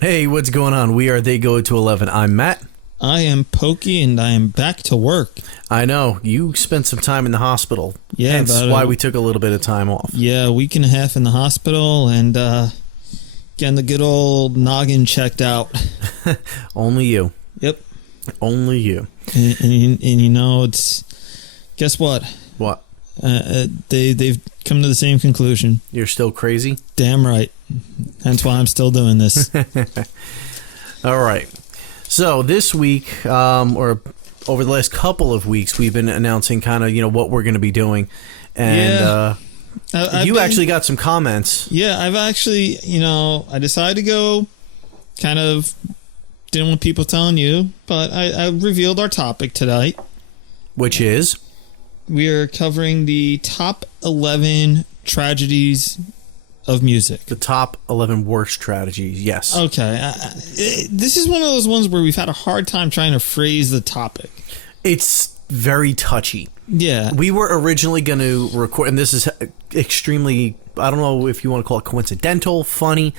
Hey, what's going on? We are They Go to 11. I'm Matt. I am Pokey, and I am back to work. I know. You spent some time in the hospital. Yeah, hence why we took a little bit of time off. Yeah, a week and a half in the hospital, and getting the good old noggin checked out. Only you. Yep. Only you. And you know, it's... Guess what? What? They've come to the same conclusion. You're still crazy? Damn right. That's why I'm still doing this. All right. So this week, or over the last couple of weeks, we've been announcing kind of, what we're going to be doing. And you actually got some comments. Yeah, I've actually, I decided to go, kind of didn't want people telling you, but I revealed our topic tonight. Which is? We are covering the top 11 tragedies of music. The top 11 worst tragedies, yes. Okay. This is one of those ones where we've had a hard time trying to phrase the topic. It's very touchy. Yeah. We were originally going to record, and this is extremely, I don't know if you want to call it coincidental, funny,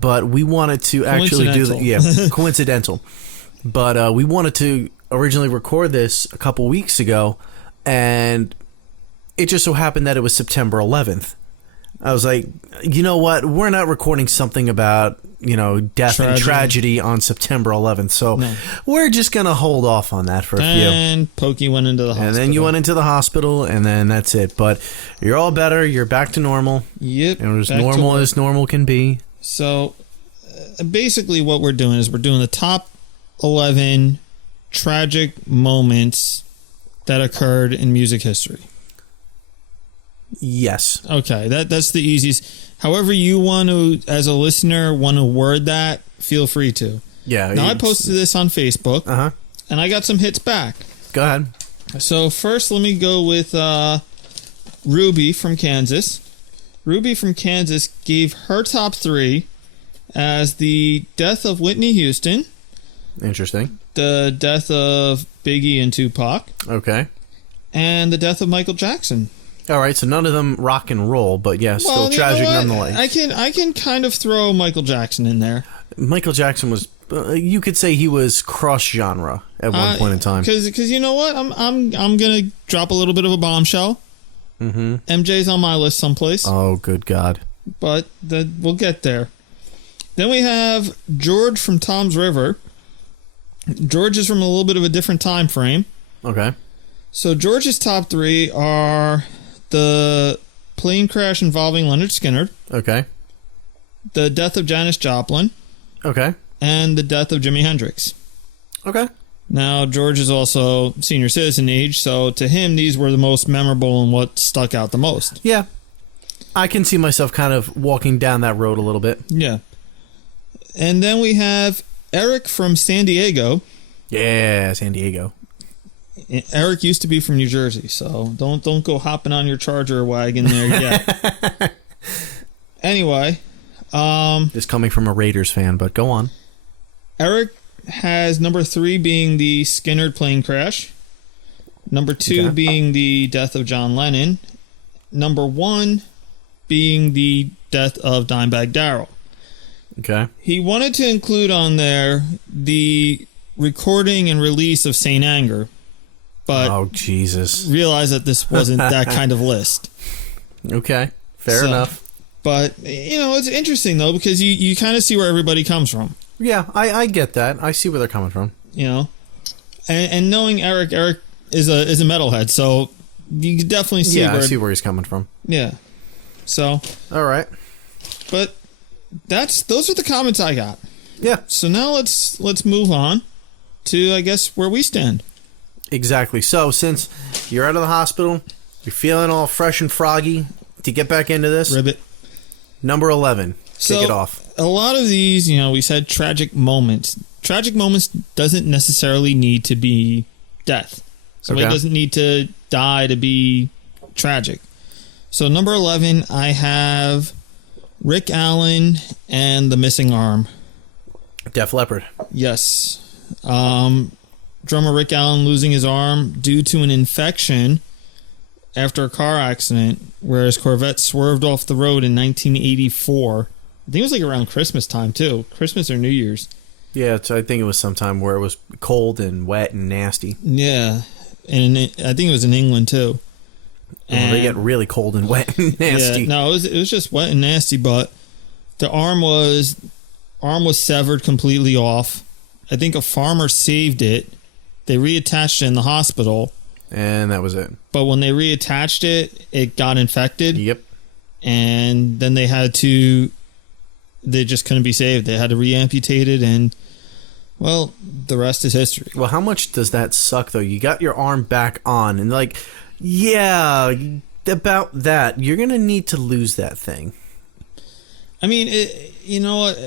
but we wanted to actually do that. Yeah, coincidental. But we wanted to originally record this a couple weeks ago, and it just so happened that it was September 11th. I was like, you know what? We're not recording something about, death and tragedy on September 11th. So we're just going to hold off on that for a few. And Pokey went into the hospital. And then you went into the hospital, and then that's it. But you're all better. You're back to normal. Yep. And as normal as normal can be. So basically what we're doing is we're doing the top 11 tragic moments that occurred in music history. Yes. Okay, that's the easiest. However you want to, as a listener, want to word that, feel free to. Yeah. Now, I posted this on Facebook, Uh-huh. and I got some hits back. Go ahead. So first, let me go with Ruby from Kansas. Ruby from Kansas gave her top 3 as the death of Whitney Houston, Interesting. the death of Biggie and Tupac, Okay. and the death of Michael Jackson. All right, so none of them rock and roll, but yeah, still tragic nonetheless. I can kind of throw Michael Jackson in there. Michael Jackson was, you could say he was cross genre at one point in time. Because you know what, I'm gonna drop a little bit of a bombshell. Mm-hmm. MJ's on my list someplace. Oh, good God! But we'll get there. Then we have George from Tom's River. George is from a little bit of a different time frame. Okay. So George's top 3 are the plane crash involving Leonard Skinner, Okay. the death of Janis Joplin, Okay. and the death of Jimi Hendrix. Okay. Now, George is also senior citizen age, so to him, these were the most memorable and what stuck out the most. Yeah. I can see myself kind of walking down that road a little bit. Yeah. And then we have Eric from San Diego. Yeah, San Diego. Eric used to be from New Jersey, so don't go hopping on your Charger wagon there yet. Anyway, This coming from a Raiders fan, but go on. Eric has number 3 being the Skinner plane crash, number 2 being the death of John Lennon, number 1 being the death of Dimebag Darrell. Okay. He wanted to include on there the recording and release of Saint Anger, but oh, Jesus. realized that this wasn't that kind of list. Okay. Fair enough. But, it's interesting, though, because you kind of see where everybody comes from. Yeah, I get that. I see where they're coming from. And knowing Eric is a metalhead, so you can definitely see I see where he's coming from. Yeah. So. All right. But those are the comments I got. Yeah. So now let's move on to, I guess, where we stand. Exactly. So since you're out of the hospital, you're feeling all fresh and froggy to get back into this. Ribbit. Number 11. Kick it off. A lot of these, we said tragic moments. Tragic moments doesn't necessarily need to be death. Somebody doesn't need to die to be tragic. So number 11, I have Rick Allen and the missing arm. Def Leppard. Yes. Drummer Rick Allen losing his arm due to an infection after a car accident where his Corvette swerved off the road in 1984 I think it was like around Christmas time too. Christmas or New Year's. Yeah, I think it was sometime where it was cold and wet and nasty. Yeah, and I think it was in England too. And they get really cold and wet and nasty. Yeah, no, it was just wet and nasty, but the arm was severed completely off. I think a farmer saved it. They reattached it in the hospital. And that was it. But when they reattached it, it got infected. Yep. And then they just couldn't be saved. They had to re-amputate it, and, well, the rest is history. Well, how much does that suck, though? You got your arm back on, and like, yeah, about that, you're going to need to lose that thing. I mean, you know what?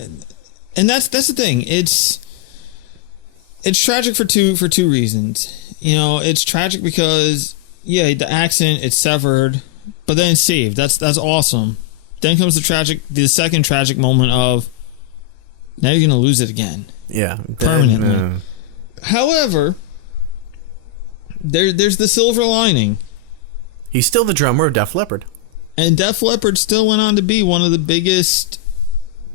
And that's the thing. It's tragic for two reasons. You know, it's tragic because, yeah, the accident, it's severed, but then it's saved. That's awesome. Then comes the second tragic moment of, now you're going to lose it again. Yeah. Permanently. However, there's the silver lining. He's still the drummer of Def Leppard. And Def Leppard still went on to be one of the biggest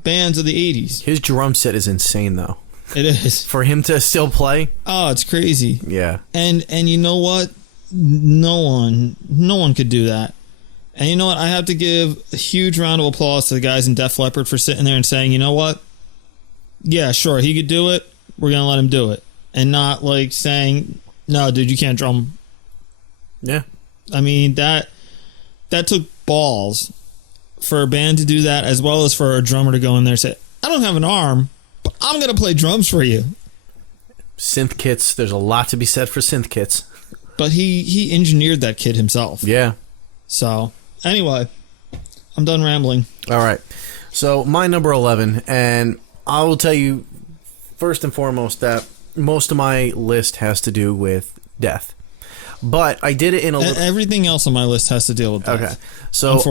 bands of the 80s. His drum set is insane, though. It is. For him to still play? Oh, it's crazy. Yeah. And you know what? No one could do that. And you know what? I have to give a huge round of applause to the guys in Def Leppard for sitting there and saying, you know what? Yeah, sure, he could do it. We're going to let him do it. And not like saying, no, dude, you can't drum. Yeah. I mean, that took balls for a band to do that, as well as for a drummer to go in there and say, I don't have an arm, but I'm going to play drums for you. Synth kits. There's a lot to be said for synth kits. But he engineered that kit himself. Yeah. So, anyway, I'm done rambling. All right. So, my number 11, and I will tell you, first and foremost, that most of my list has to do with death. But I did it in a little... Everything else on my list has to deal with death. Okay. So,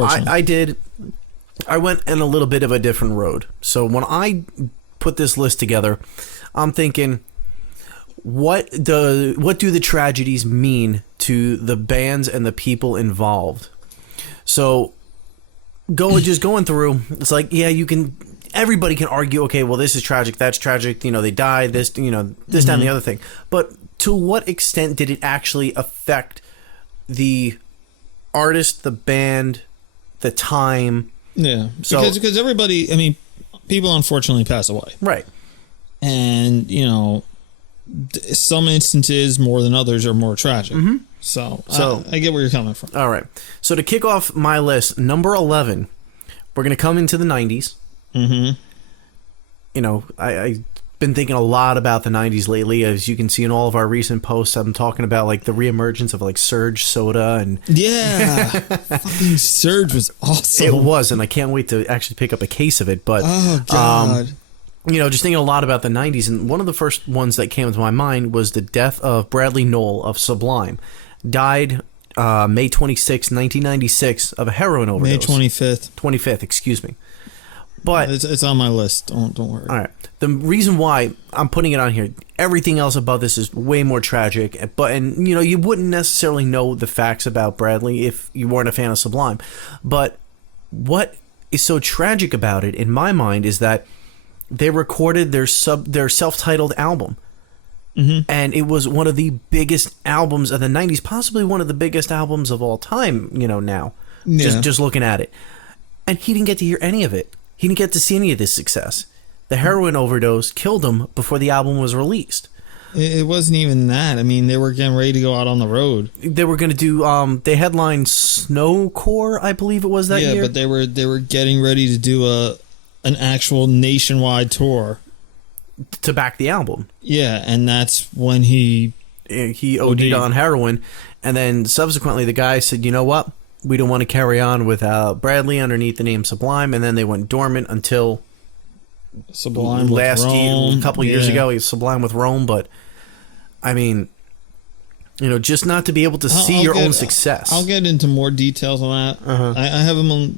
I went in a little bit of a different road. So, when I put this list together, I'm thinking, what do the tragedies mean to the bands and the people involved? So just going through, it's like, yeah, everybody can argue, okay, well, this is tragic, that's tragic, they died, this, that, and the other thing. But to what extent did it actually affect the artist, the band, the time? Yeah, because everybody, I mean, people unfortunately pass away. Right. And, some instances more than others are more tragic. Mm-hmm. So I get where you're coming from. All right. So to kick off my list, number 11, we're going to come into the 90s. Mm-hmm. I've been thinking a lot about the 90s lately. As you can see in all of our recent posts, I'm talking about like the reemergence of like Surge soda and... Yeah. Fucking Surge was awesome. It was, and I can't wait to actually pick up a case of it. But, oh, God. Just thinking a lot about the 90s, and one of the first ones that came to my mind was the death of Bradley Nowell of Sublime. Died May 26, 1996 of a heroin overdose. May 25th. 25th, excuse me. But it's on my list. Don't worry. All right. The reason why I'm putting it on here, everything else about this is way more tragic. And you wouldn't necessarily know the facts about Bradley if you weren't a fan of Sublime. But what is so tragic about it, in my mind, is that they recorded their self-titled album. Mm-hmm. And it was one of the biggest albums of the 90s, possibly one of the biggest albums of all time, now. Yeah. Just looking at it. And he didn't get to hear any of it. He didn't get to see any of this success. The heroin overdose killed him before the album was released. It wasn't even that. I mean, they were getting ready to go out on the road. They were going to do, they headlined Snowcore, I believe it was that year. Yeah, but they were getting ready to do an actual nationwide tour. To back the album. Yeah, and that's when he OD'd on heroin. And then subsequently the guy said, you know what? We don't want to carry on with Bradley underneath the name Sublime. And then they went dormant until Sublime last with Rome. year, a couple of years ago. He was Sublime with Rome. But, I mean, just not to be able to see your own success. I'll get into more details on that. Uh-huh. I have them on...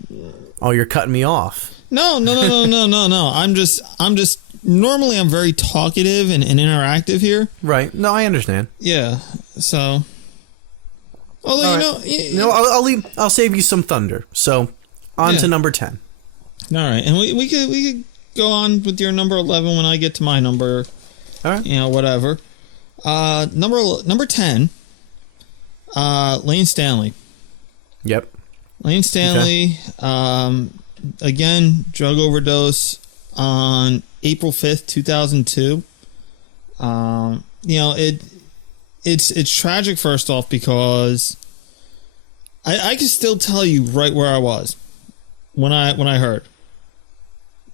Oh, you're cutting me off. No. I'm just... Normally, I'm very talkative and interactive here. Right. No, I understand. Yeah. So... Although, right. I'll save you some thunder. So, on to number 10. All right, and we could go on with your number 11 when I get to my number. All right. Whatever. Number 10. Lane Stanley. Yep. Lane Stanley. Okay. Again, drug overdose on April 5th, 2002. It's tragic, first off, because I can still tell you right where I was when I heard.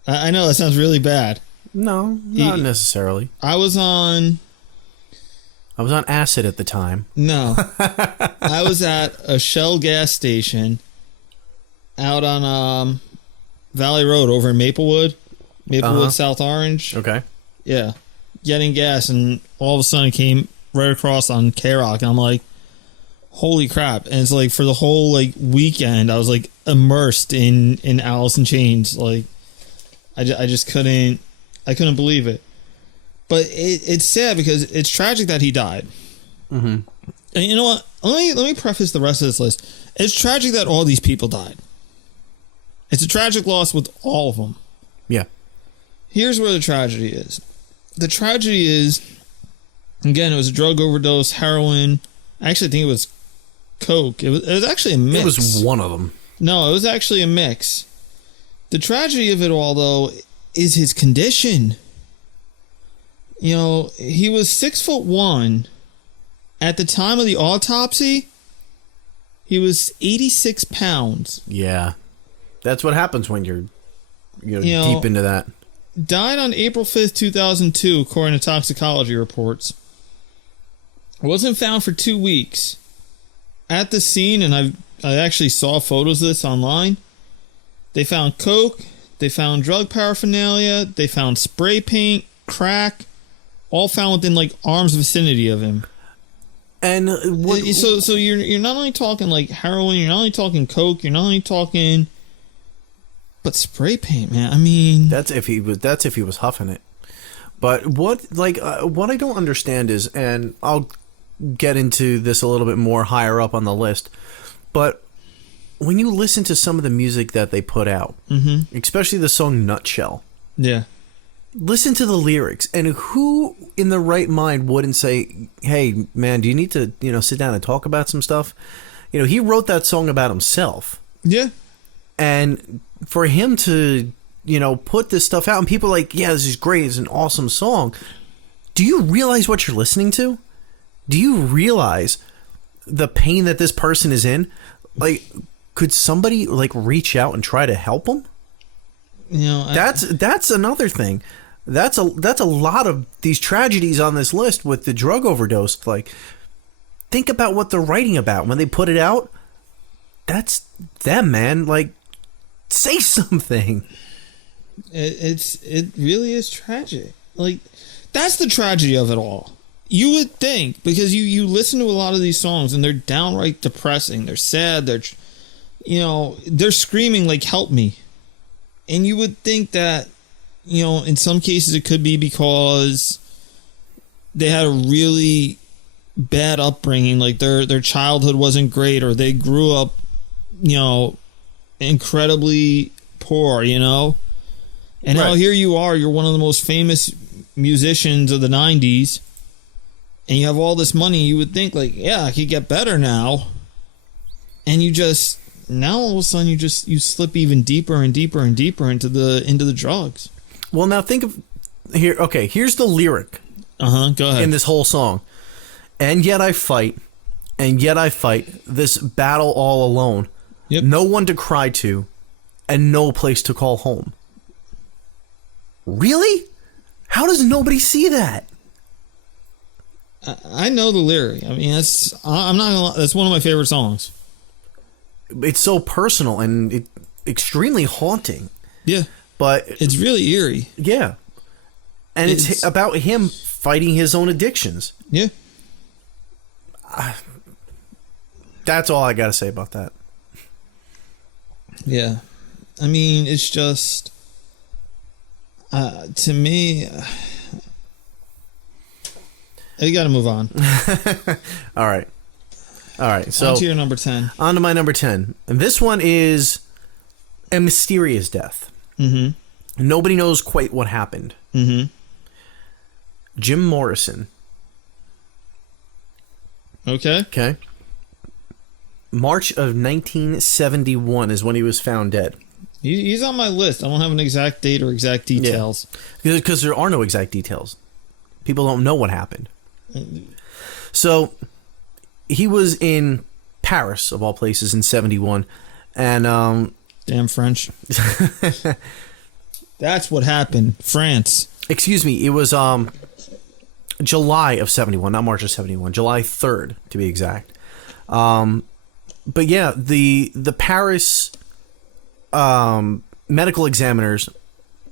I know that sounds really bad. No, not necessarily. I was on acid at the time. No. I was at a Shell gas station out on Valley Road over in Maplewood. South Orange. Okay. Yeah. Getting gas, and all of a sudden it came right across on K-Rock, and I'm like, holy crap. And it's like for the whole like weekend I was like immersed in Alice in Chains. Like I just couldn't believe it. But it's sad because it's tragic that he died. Mm-hmm. And you know what? Let me preface the rest of this list. It's tragic that all these people died. It's a tragic loss with all of them. Yeah. Here's where the tragedy is. The tragedy is, again, it was a drug overdose, heroin. I actually think it was coke. It was actually a mix. It was one of them. No, it was actually a mix. The tragedy of it all, though, is his condition. You know, he was 6'1". At the time of the autopsy, he was 86 pounds. Yeah. That's what happens when you're deep into that. Died on April 5th, 2002, according to toxicology reports. Wasn't found for 2 weeks. At the scene, and I actually saw photos of this online, they found coke, they found drug paraphernalia, they found spray paint, crack, all found within like arm's vicinity of him. And so you're not only talking like heroin, you're not only talking coke, you're not only talking, but spray paint, man. I mean, that's if he was huffing it. But what I don't understand is, and I'll get into this a little bit more higher up on the list, but when you listen to some of the music that they put out, mm-hmm. especially the song Nutshell, yeah, listen to the lyrics, and who in the right mind wouldn't say, hey man, do you need to sit down and talk about some stuff? He wrote that song about himself. Yeah. And for him to put this stuff out, and people are like, yeah, this is great, it's an awesome song. Do you realize what you're listening to? Do you realize the pain that this person is in? Like, could somebody reach out and try to help him? That's another thing. That's a lot of these tragedies on this list with the drug overdose. Like, think about what they're writing about when they put it out. That's them, man. Like, say something. It really is tragic. Like, that's the tragedy of it all. You would think, because you listen to a lot of these songs and they're downright depressing. They're sad. They're screaming like, help me. And you would think that, in some cases it could be because they had a really bad upbringing, like their childhood wasn't great, or they grew up, incredibly poor, and right. Now here you are, you're one of the most famous musicians of the 90s, and you have all this money. You would think like, yeah, I could get better now. And now all of a sudden you slip even deeper and deeper and deeper into the drugs. Well, now think of here. Okay, here's the lyric. Go ahead. In this whole song, and yet I fight, this battle all alone. Yep. No one to cry to, and no place to call home. Really? How does nobody see that? I know the lyric. I mean, I'm not gonna lie, that's one of my favorite songs. It's so personal and extremely haunting. Yeah. But it's really eerie. Yeah. And it's about him fighting his own addictions. Yeah. That's all I got to say about that. Yeah. I mean, it's just, to me, you got to move on. All right. So on to your number 10. On to my number 10. And this one is a mysterious death. Mm-hmm. Nobody knows quite what happened. Mm-hmm. Jim Morrison. Okay. Okay. March of 1971 is when he was found dead. He's on my list. I don't have an exact date or exact details. Yeah. Because there are no exact details. People don't know what happened. So, he was in Paris, of all places, in 71. And, damn French. That's what happened. France. Excuse me. It was, July of 71, not March of 71. July 3rd, to be exact. But yeah, the Paris medical examiners,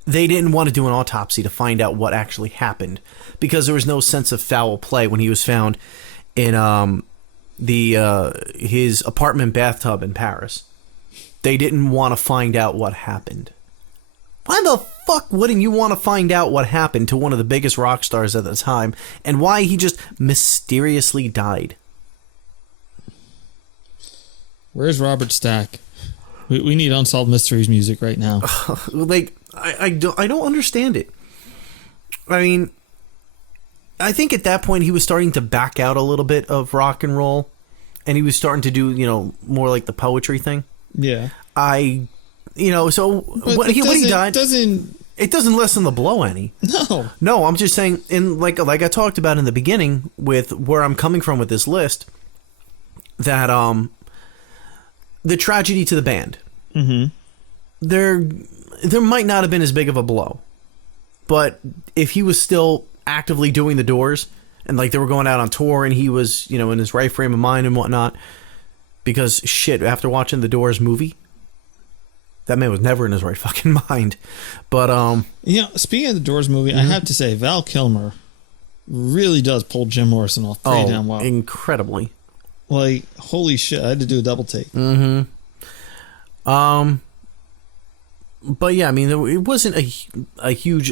they didn't want to do an autopsy to find out what actually happened because there was no sense of foul play when he was found in his apartment bathtub in Paris. They didn't want to find out what happened. Why the fuck wouldn't you want to find out what happened to one of the biggest rock stars at the time and why he just mysteriously died? Where's Robert Stack? We need Unsolved Mysteries music right now. Like, I don't understand it. I mean, I think at that point he was starting to back out a little bit of rock and roll, and he was starting to do, more like the poetry thing. Yeah. So when he died, it doesn't lessen the blow any. No, I'm just saying, like I talked about in the beginning with where I'm coming from with this list, that the tragedy to the band. Mm-hmm. There might not have been as big of a blow, but if he was still actively doing the Doors and like they were going out on tour and he was in his right frame of mind and whatnot, because shit, after watching the Doors movie, that man was never in his right fucking mind. But speaking of the Doors movie, I have to say Val Kilmer really does pull Jim Morrison off pretty damn well. Incredibly. Like, holy shit, I had to do a double take. Mm-hmm. But yeah, I mean, it wasn't a huge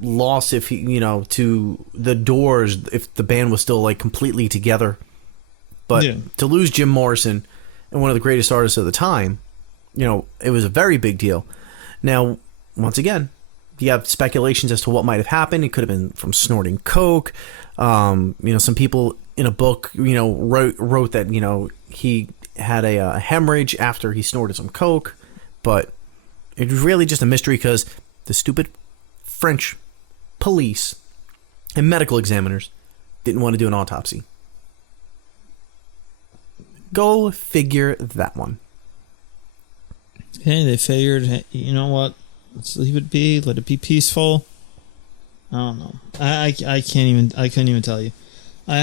loss if he, to the Doors, if the band was still like completely together. But to lose Jim Morrison and one of the greatest artists of the time, it was a very big deal. Now, once again, you have speculations as to what might have happened. It could have been from snorting coke. Some people in a book, wrote that, he had a hemorrhage after he snorted some coke. But it was really just a mystery because the stupid French police and medical examiners didn't want to do an autopsy. Go figure that one. Hey, they figured, you know what? Let's leave it be. Let it be peaceful. I don't know. I couldn't even tell you. I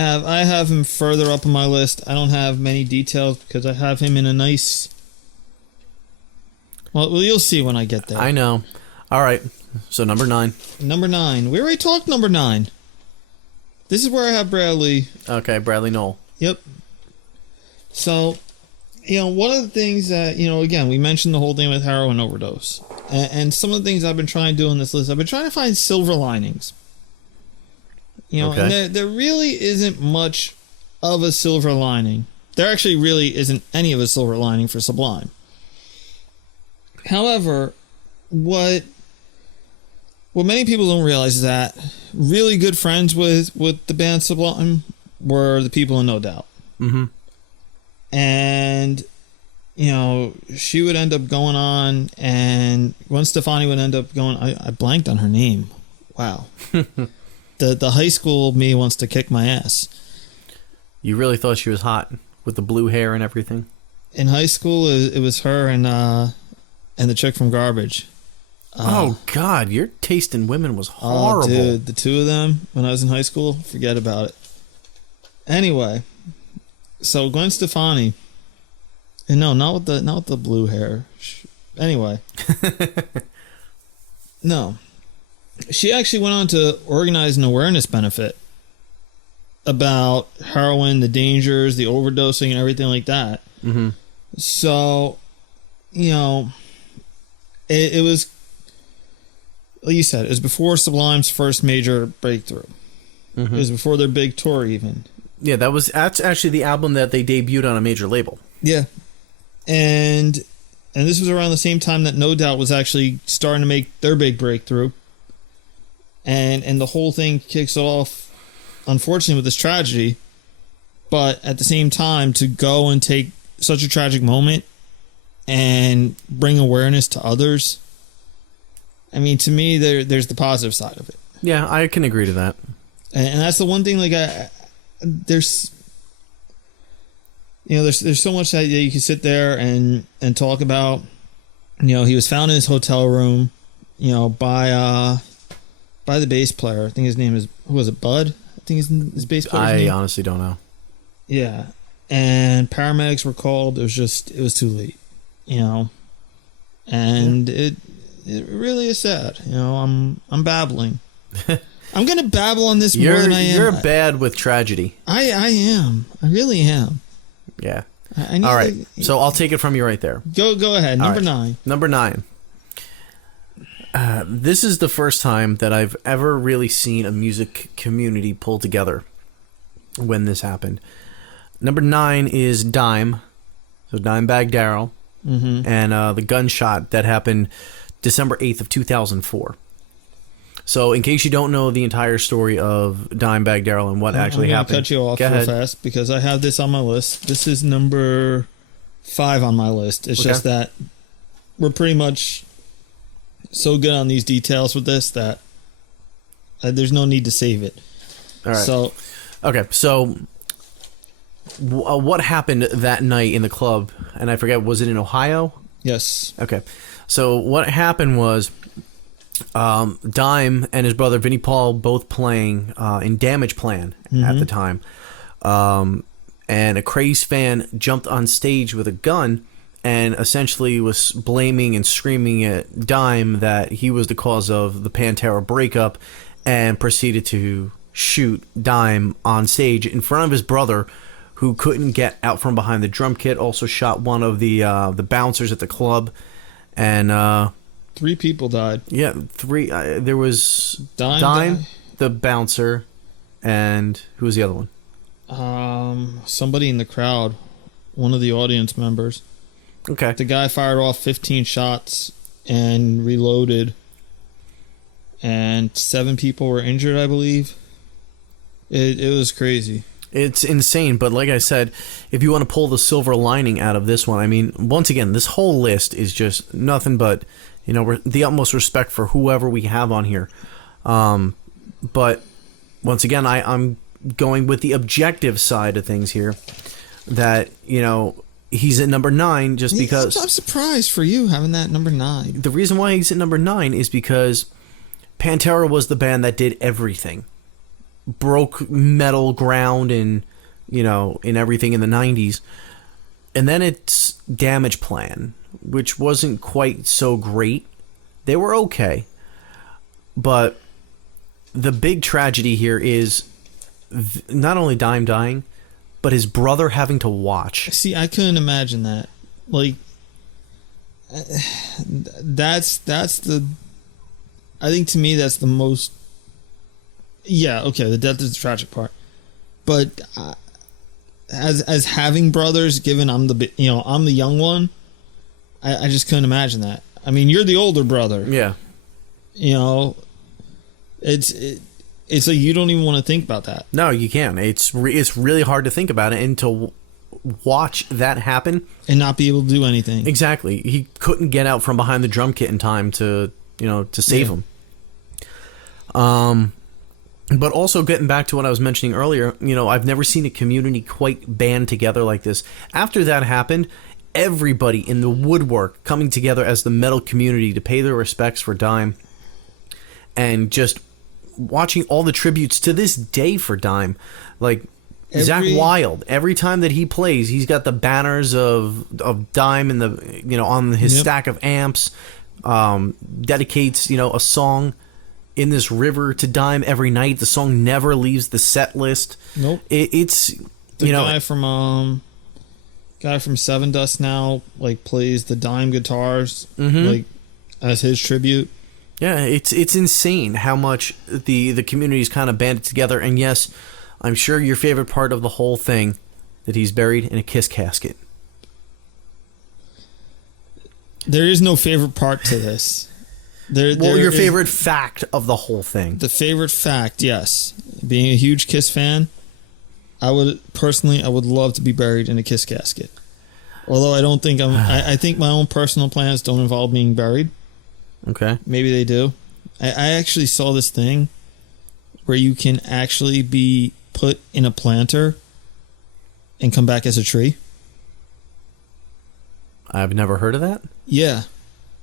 have him further up on my list. I don't have many details because I have him in a nice. Well, you'll see when I get there. I know. All right. So number 9. Number 9. We already talked number 9. This is where I have Bradley. Okay, Bradley Noel. Yep. So, one of the things that, again, we mentioned the whole thing with heroin overdose. And some of the things I've been trying to do on this list, I've been trying to find silver linings. And there really isn't much of a silver lining. There actually really isn't any of a silver lining for Sublime. However, what many people don't realize is that really good friends with the band Sublime were the people in No Doubt. Mm-hmm. And, she would end up going on, and Gwen Stefani would end up going, I blanked on her name. Wow. The high school me wants to kick my ass. You really thought she was hot with the blue hair and everything? In high school, it was her and the chick from Garbage. Oh, God. Your taste in women was horrible. Oh, dude. The two of them, when I was in high school, forget about it. Anyway, so Gwen Stefani... And no, not with the blue hair. Anyway. No. She actually went on to organize an awareness benefit about heroin, the dangers, the overdosing, and everything like that. Mm-hmm. So, it was, like you said, it was before Sublime's first major breakthrough. Mm-hmm. It was before their big tour even. Yeah, that's actually the album that they debuted on a major label. Yeah. And, and this was around the same time that No Doubt was actually starting to make their big breakthrough. And the whole thing kicks off, unfortunately, with this tragedy. But at the same time, to go and take such a tragic moment and bring awareness to others, I mean, to me, there's the positive side of it. Yeah, I can agree to that. And that's the one thing, like, there's so much that you can sit there and talk about. You know, he was found in his hotel room, you know, by the bass player. I think his name is, who was it, Bud? I think his bass player. I honestly don't know. Yeah. And paramedics were called. It was too late, you know. And it really is sad. You know, I'm babbling. I'm gonna babble on this more than I am. You're bad with tragedy. I am. I really am. Yeah. All right. So I'll take it from you right there. Go ahead. Number 9. Number 9. This is the first time that I've ever really seen a music community pull together when this happened. Number 9 is Dime. So Dimebag Darrell. Mm-hmm. And the gunshot that happened December 8th of 2004. So, in case you don't know the entire story of Dimebag Darrell and what actually happened, I'm going to cut you off real fast because I have this on my list. This is number 5 on my list. It's just that we're pretty much so good on these details with this that there's no need to save it. All right. So what happened that night in the club? And I forget, was it in Ohio? Yes. Okay. So what happened was Dime and his brother Vinnie Paul both playing in Damage Plan at the time. And a crazed fan jumped on stage with a gun and essentially was blaming and screaming at Dime that he was the cause of the Pantera breakup and proceeded to shoot Dime on stage in front of his brother, who couldn't get out from behind the drum kit. Also shot one of the bouncers at the club. And 3 people died. Yeah, 3. There was Dime, the bouncer, and who was the other one? Somebody in the crowd, one of the audience members. Okay. The guy fired off 15 shots and reloaded, and 7 people were injured, I believe. It was crazy. It's insane, but like I said, if you want to pull the silver lining out of this one, I mean, once again, this whole list is just nothing but, you know, the utmost respect for whoever we have on here. But once again, I'm going with the objective side of things here, that, you know, he's at number 9 just because... I'm surprised for you having that number 9. The reason why he's at number 9 is because Pantera was the band that did everything. Broke metal ground and, you know, in everything in the 90s. And then it's Damage Plan, which wasn't quite so great. They were okay. But the big tragedy here is not only Dime dying, but his brother having to watch. See, I couldn't imagine that. Like, that's the... I think to me that's the most... Yeah, okay, the death is the tragic part. But as having brothers, given I'm the young one, I just couldn't imagine that. I mean, you're the older brother. Yeah. You know, it's like you don't even want to think about that. No, you can't. It's really hard to think about it and to watch that happen and not be able to do anything. Exactly. He couldn't get out from behind the drum kit in time to save him. But also getting back to what I was mentioning earlier, you know, I've never seen a community quite band together like this. After that happened, everybody in the woodwork coming together as the metal community to pay their respects for Dime, and just watching all the tributes to this day for Dime. Like Zakk Wylde, every time that he plays, he's got the banners of Dime in the, you know, on his stack of amps. Dedicates, you know, a song in this river to Dime every night. The song never leaves the set list. Nope. It's the guy from Seven Dust now, like, plays the Dime guitars, like, as his tribute. Yeah, it's insane how much the community's kind of banded together. And yes, I'm sure your favorite part of the whole thing, that he's buried in a Kiss casket. There is no favorite part to this. Your favorite fact of the whole thing. The favorite fact, yes. Being a huge Kiss fan, I would love to be buried in a Kiss casket. Although I don't think I think my own personal plans don't involve being buried. Okay. Maybe they do. I actually saw this thing where you can actually be put in a planter and come back as a tree. I've never heard of that. Yeah.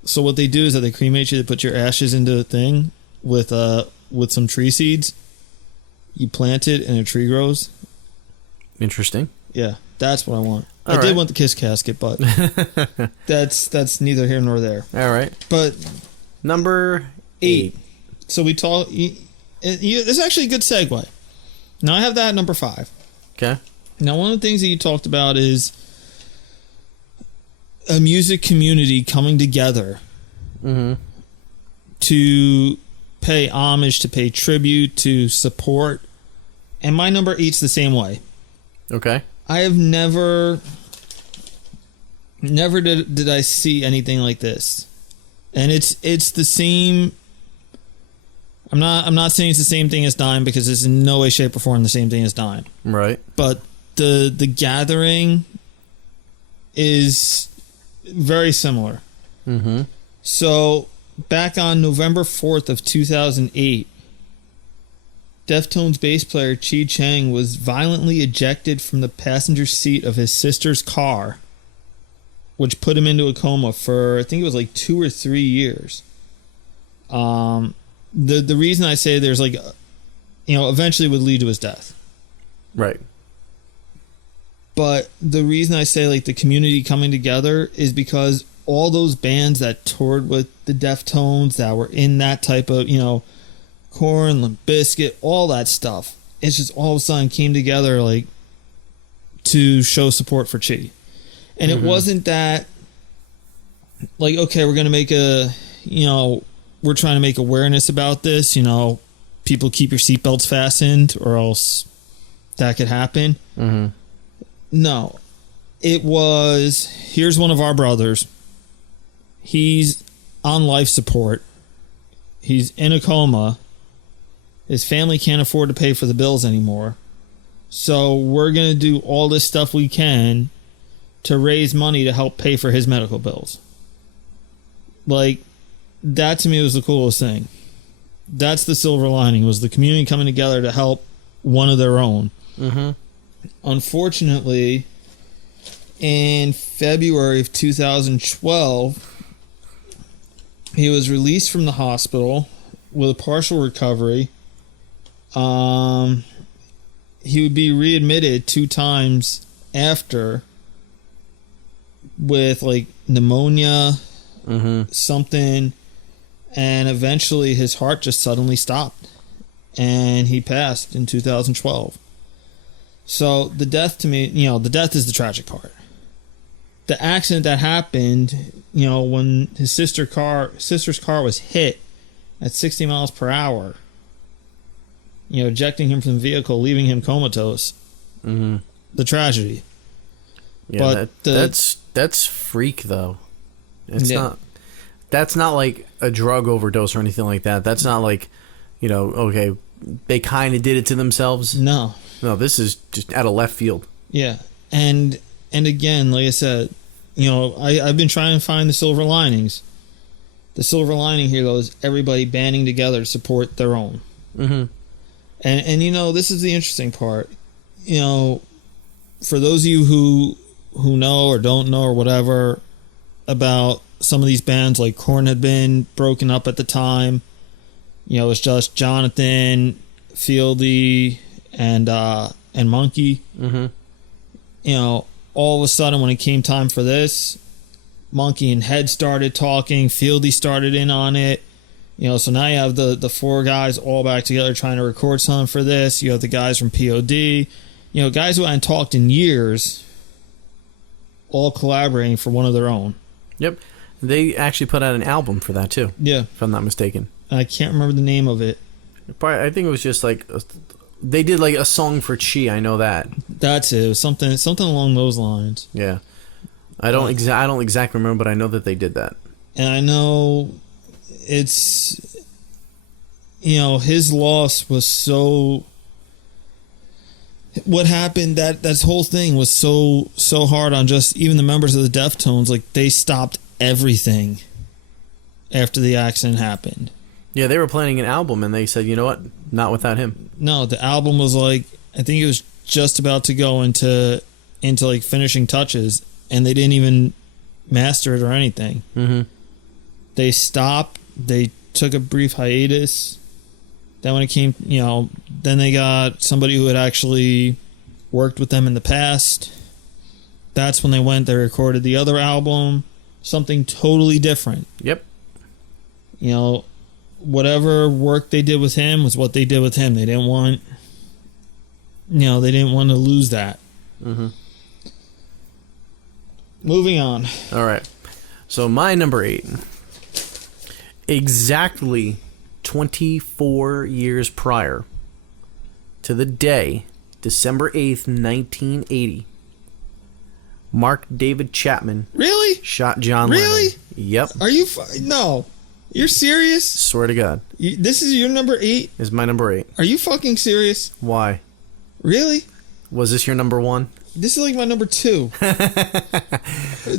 So what they do is that they cremate you. They put your ashes into a thing with some tree seeds. You plant it and a tree grows. Interesting. Yeah, that's what I want. I did want the Kiss casket, but that's neither here nor there. All right. But number 8. So we talk. This is actually a good segue. Now I have that at number 5. Okay. Now one of the things that you talked about is a music community coming together to pay homage, to pay tribute, to support. And my number 8's the same way. Okay. I have never did I see anything like this. And it's the same. I'm not saying it's the same thing as Dime, because it's in no way, shape, or form the same thing as Dime. Right. But the gathering is very similar. Mm-hmm. So back on November 4th of 2008, Deftones bass player Chi Chang was violently ejected from the passenger seat of his sister's car, which put him into a coma for, I think it was like 2 or 3 years. The reason I say there's eventually would lead to his death. Right. But the reason I say the community coming together is because all those bands that toured with the Deftones, that were in that type of, Korn, Limp Bizkit, all that stuff, it's just all of a sudden came together to show support for Chi. And it wasn't that okay, we're going to make we're trying to make awareness about this, people keep your seatbelts fastened or else that could happen. Mm-hmm. No, it was, here's one of our brothers. He's on life support. He's in a coma. His family can't afford to pay for the bills anymore. So we're going to do all this stuff we can to raise money to help pay for his medical bills. That to me was the coolest thing. That's the silver lining, was the community coming together to help one of their own. Mm-hmm. Unfortunately, in February of 2012, he was released from the hospital with a partial recovery. He would be readmitted 2 times after with pneumonia, something, and eventually his heart just suddenly stopped and he passed in 2012. So the death, to me, the death is the tragic part. The accident that happened, when his sister's car was hit at 60 miles per hour, ejecting him from the vehicle, leaving him comatose. Mm-hmm. The tragedy. Yeah, but that's freak though. It's not. That's not like a drug overdose or anything like that. That's not okay, they kind of did it to themselves. No, this is just out of left field. Yeah, and again, like I said, I've been trying to find the silver linings. The silver lining here, though, is everybody banding together to support their own. Mm-hmm. And this is the interesting part. For those of you who know or don't know or whatever about some of these bands, like Korn had been broken up at the time. It was just Jonathan, Fieldy, and Monkey. Mm-hmm. All of a sudden when it came time for this, Monkey and Head started talking. Fieldy started in on it. So now you have the 4 guys all back together trying to record something for this. You have the guys from POD. Guys who hadn't talked in years, all collaborating for one of their own. Yep. They actually put out an album for that too. Yeah. If I'm not mistaken. I can't remember the name of it. I think it was just they did a song for Chi. I know that. That's it. It was something along those lines. Yeah. I don't exactly remember, but I know that they did that. And I know it's, his loss was so... What happened, that whole thing was so hard on just even the members of the Deftones. Like, they stopped everything after the accident happened. Yeah, they were planning an album, and they said, you know what? Not without him. No, the album was like, I think it was just about to go into like finishing touches, and they didn't even master it or anything. Mm-hmm. They stopped. They took a brief hiatus. Then when it came, then they got somebody who had actually worked with them in the past. That's when they recorded the other album, something totally different. Yep. Whatever work they did with him was what they did with him. They didn't want, they didn't want to lose that. Mm-hmm. Moving on. All right. So my number 8. Exactly 24 years prior to the day, December 8th, 1980, Mark David Chapman really shot John Lennon. Really? Yep. Are you... No. You're serious? Swear to God. This is your number 8? Is my number 8. Are you fucking serious? Why? Really? Was this your number 1? This is like my number 2.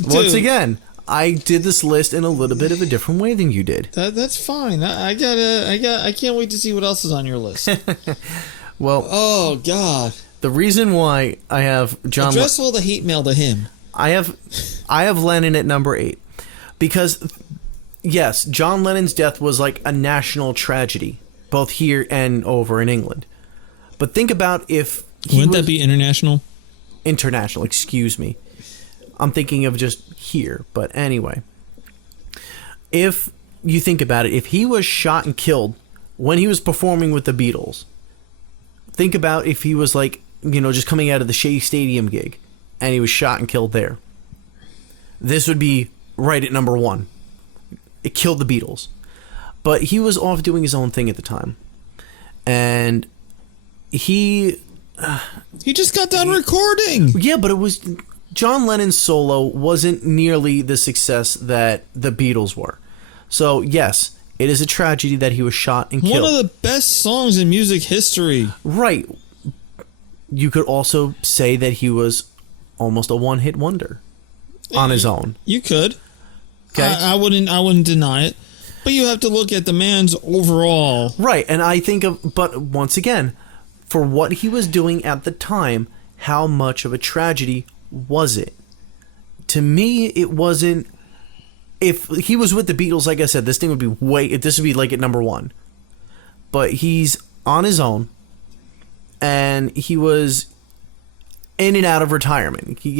Once again, I did this list in a little bit of a different way than you did. That's fine. I can't wait to see what else is on your list. Well, oh God. The reason why I have John... Address all the hate mail to him. I have Lennon at number 8 because, yes, John Lennon's death was like a national tragedy, both here and over in England. But think about if wouldn't that be international? International, excuse me. I'm thinking of just here, but anyway. If you think about it, if he was shot and killed when he was performing with the Beatles, think about if he was like, just coming out of the Shea Stadium gig and he was shot and killed there. This would be right at number 1. It killed the Beatles. But he was off doing his own thing at the time. And he just got done recording. Yeah, but it was... John Lennon's solo wasn't nearly the success that the Beatles were. So, yes, it is a tragedy that he was shot and killed. One of the best songs in music history. Right. You could also say that he was almost a one-hit wonder on his own. You could. Okay. I wouldn't deny it. But you have to look at the man's overall. Right, and I think but once again, for what he was doing at the time, how much of a tragedy was it? To me, it wasn't. If he was with the Beatles, like I said, this thing would be this would be like at number 1. But he's on his own, and he was in and out of retirement. He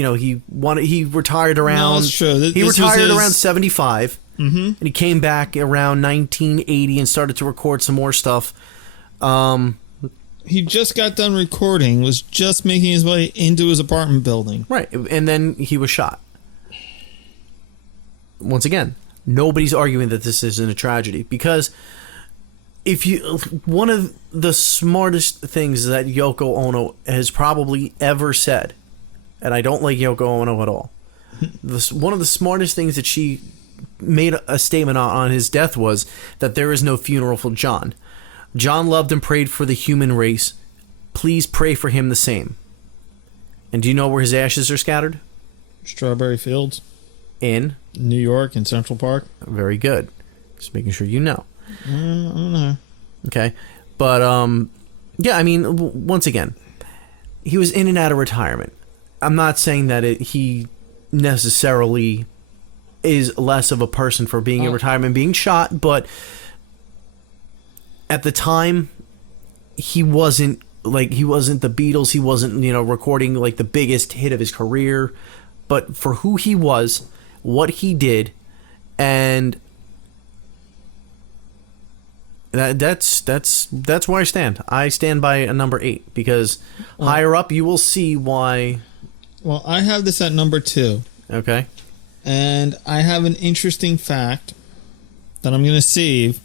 retired around. No, that's true. He retired around 75, and he came back around 1980 and started to record some more stuff. He just got done recording, was just making his way into his apartment building. Right, and then he was shot. Once again, nobody's arguing that this isn't a tragedy, because one of the smartest things that Yoko Ono has probably ever said, and I don't like Yoko Ono at all, one of the smartest things that she made a statement on his death was that there is no funeral for John. John loved and prayed for the human race. Please pray for him the same. And do you know where his ashes are scattered? Strawberry Fields. In? New York, in Central Park. Very good. Just making sure you know. I don't know. Okay. But, yeah, I mean, once again, he was in and out of retirement. I'm not saying that he necessarily is less of a person for being in retirement, being shot, but at the time, he wasn't the Beatles. He wasn't, recording like the biggest hit of his career. But for who he was, what he did, and that's where I stand. I stand by a number 8 because higher up you will see why. Well, I have this at number 2. Okay. And I have an interesting fact that I'm going to save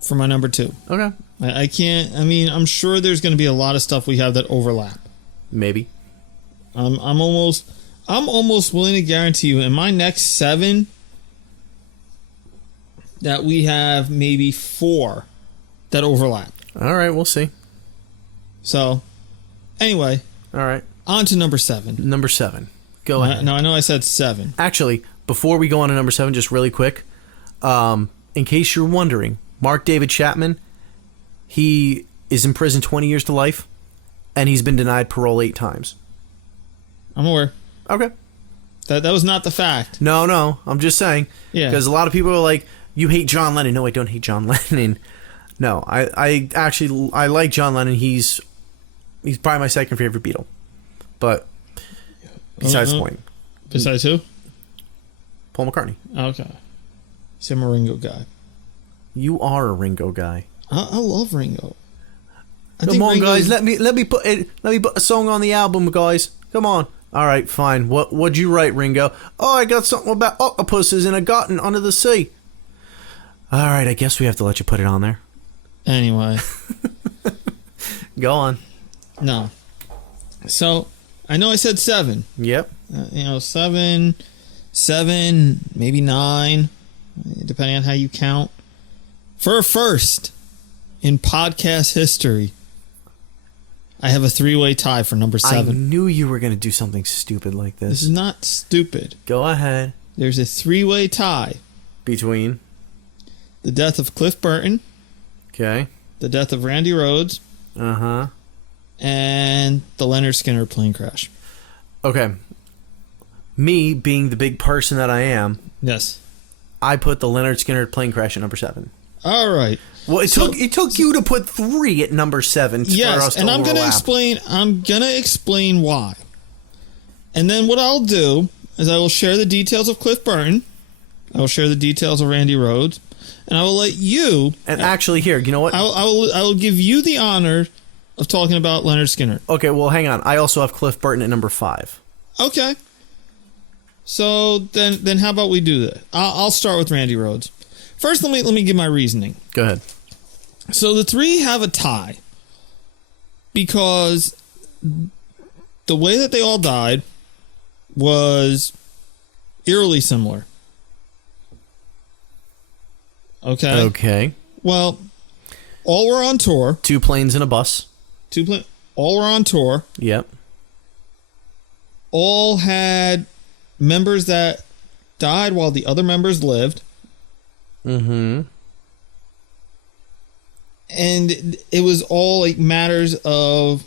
for my number 2. Okay. I can't. I mean, I'm sure there's going to be a lot of stuff we have that overlap. Maybe. I'm almost I'm almost willing to guarantee you in my next 7 that we have maybe 4 that overlap. All right, we'll see. So, anyway. All right. On to number 7. Number 7. Go ahead. No, I know I said 7. Actually, before we go on to number 7, just really quick, in case you're wondering, Mark David Chapman, he is in prison 20 years to life, and he's been denied parole 8 times. I'm aware. Okay. That was not the fact. No, I'm just saying. Yeah. Because a lot of people are like, you hate John Lennon. No, I don't hate John Lennon. No, I actually like John Lennon. He's probably my second favorite Beatle. But besides the point. Besides who? Paul McCartney. Okay. So I'm a Ringo guy. You are a Ringo guy. I love Ringo. Come on, guys. Let me put a song on the album, guys. Come on. All right, fine. What'd you write, Ringo? Oh, I got something about octopuses in a garden under the sea. All right, I guess we have to let you put it on there. Anyway. Go on. No. So, I know I said 7. Yep. 7, maybe 9, depending on how you count. For a first in podcast history, I have a 3-way tie for number 7. I knew you were going to do something stupid like this. This is not stupid. Go ahead. There's a 3-way tie. Between? The death of Cliff Burton. Okay. The death of Randy Rhoads. Uh-huh. And the Leonard Skinner plane crash. Okay. Me being the big person that I am. Yes. I put the Leonard Skinner plane crash at number 7. All right. Well, it took you to put 3 at number 7 for us to and overlap. I'm gonna explain why. And then what I'll do is I will share the details of Cliff Burton. I will share the details of Randy Rhoads, and I will let you. And actually, here, you know what? I will give you the honor of talking about Leonard Skinner. Okay, well, hang on. I also have Cliff Burton at number 5. Okay. So then how about we do that? I'll start with Randy Rhoads. First, let me give my reasoning. Go ahead. So the 3 have a tie because the way that they all died was eerily similar. Okay. Okay. Well, all were on tour. 2 planes and a bus. All were on tour. Yep. All had members that died while the other members lived. Mm-hmm. And it was all like matters of,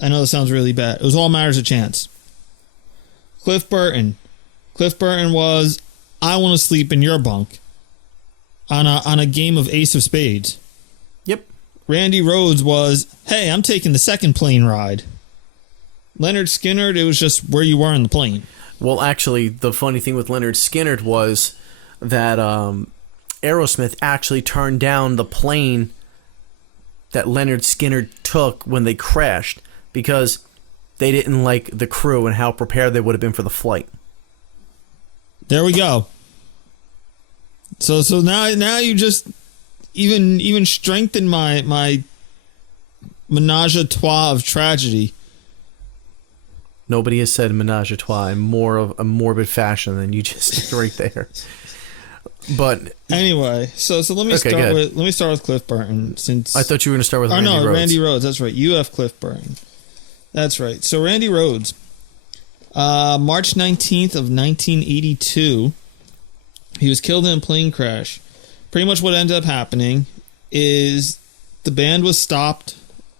I know this sounds really bad. It was all matters of chance. Cliff Burton was, I want to sleep in your bunk on a game of Ace of Spades. Yep. Randy Rhoads was, hey, I'm taking the second plane ride. Leonard Skinner, it was just where you were in the plane. Well, actually, the funny thing with Leonard Skinner was that Aerosmith actually turned down the plane that Leonard Skinner took when they crashed because they didn't like the crew and how prepared they would have been for the flight. There we go. So now you just even strengthen my menage a trois of tragedy. Nobody has said menage a trois in more of a morbid fashion than you just did right there. But anyway, so let me start with Cliff Burton, since I thought you were going to start with Randy Rhoads. Randy Rhoads. That's right. You have Cliff Burton. That's right. So Randy Rhoads, March 19th of 1982, he was killed in a plane crash. Pretty much what ended up happening is the band was stopped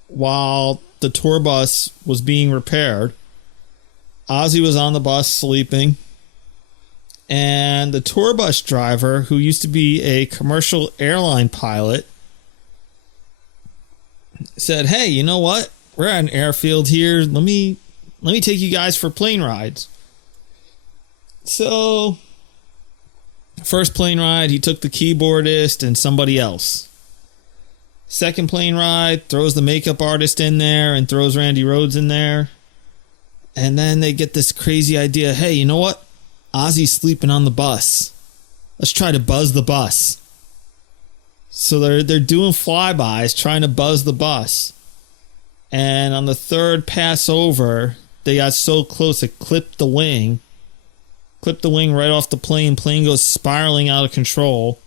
while the tour bus was being repaired. Ozzy was on the bus sleeping. And the tour bus driver, who used to be a commercial airline pilot, said, hey, you know what? We're at an airfield here. Let me take you guys for plane rides. So, first plane ride, he took the keyboardist and somebody else. Second plane ride, throws the makeup artist in there and throws Randy Rhoads in there. And then they get this crazy idea, hey, you know what? Ozzy's sleeping on the bus. Let's try to buzz the bus. So they're doing flybys, trying to buzz the bus. And on the third pass over, they got so close it clipped the wing right off the plane. Plane goes spiraling out of control,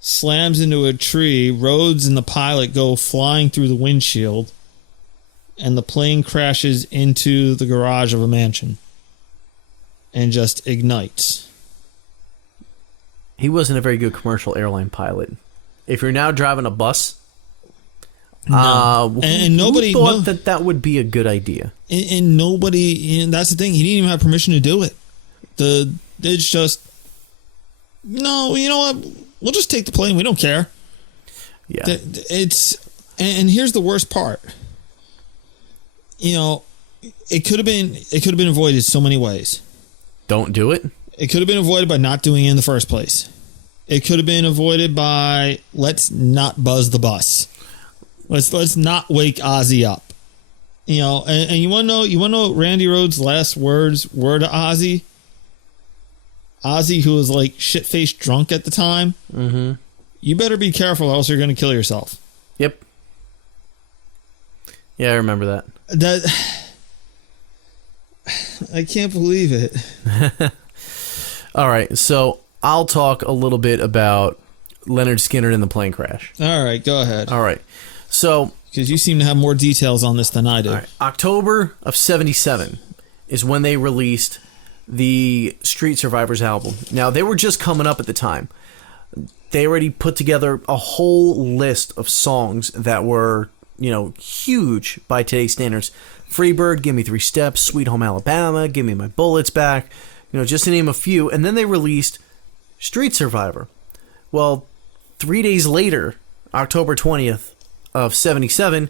slams into a tree. Rhodes and the pilot go flying through the windshield, and the plane crashes into the garage of a mansion and just ignites. He wasn't a very good commercial airline pilot. If you're now driving a bus, no. And nobody thought that would be a good idea. And nobody, and that's the thing, he didn't even have permission to do it. It's just, no, you know what? We'll just take the plane. We don't care. Yeah. And here's the worst part. You know, it could have been avoided so many ways. Don't do it. It could have been avoided by not doing it in the first place. It could have been avoided by let's not buzz the bus. Let's not wake Ozzy up. You know, and you want to know Randy Rhodes' last words were to Ozzy? Ozzy, who was like shit-faced drunk at the time. Mm-hmm. You better be careful, or else you're going to kill yourself. Yep. Yeah, I remember that. I can't believe it. All right, so I'll talk a little bit about Leonard Skinner and the plane crash. All right, go ahead. All right, so because you seem to have more details on this than I do. All right. October of '77 is when they released the Street Survivors album. Now, they were just coming up at the time. They already put together a whole list of songs that were, huge by today's standards. Freebird, Give Me 3 Steps, Sweet Home Alabama, Give Me My Bullets Back, just to name a few. And then they released Street Survivor. Well, 3 days later, October 20th of 77,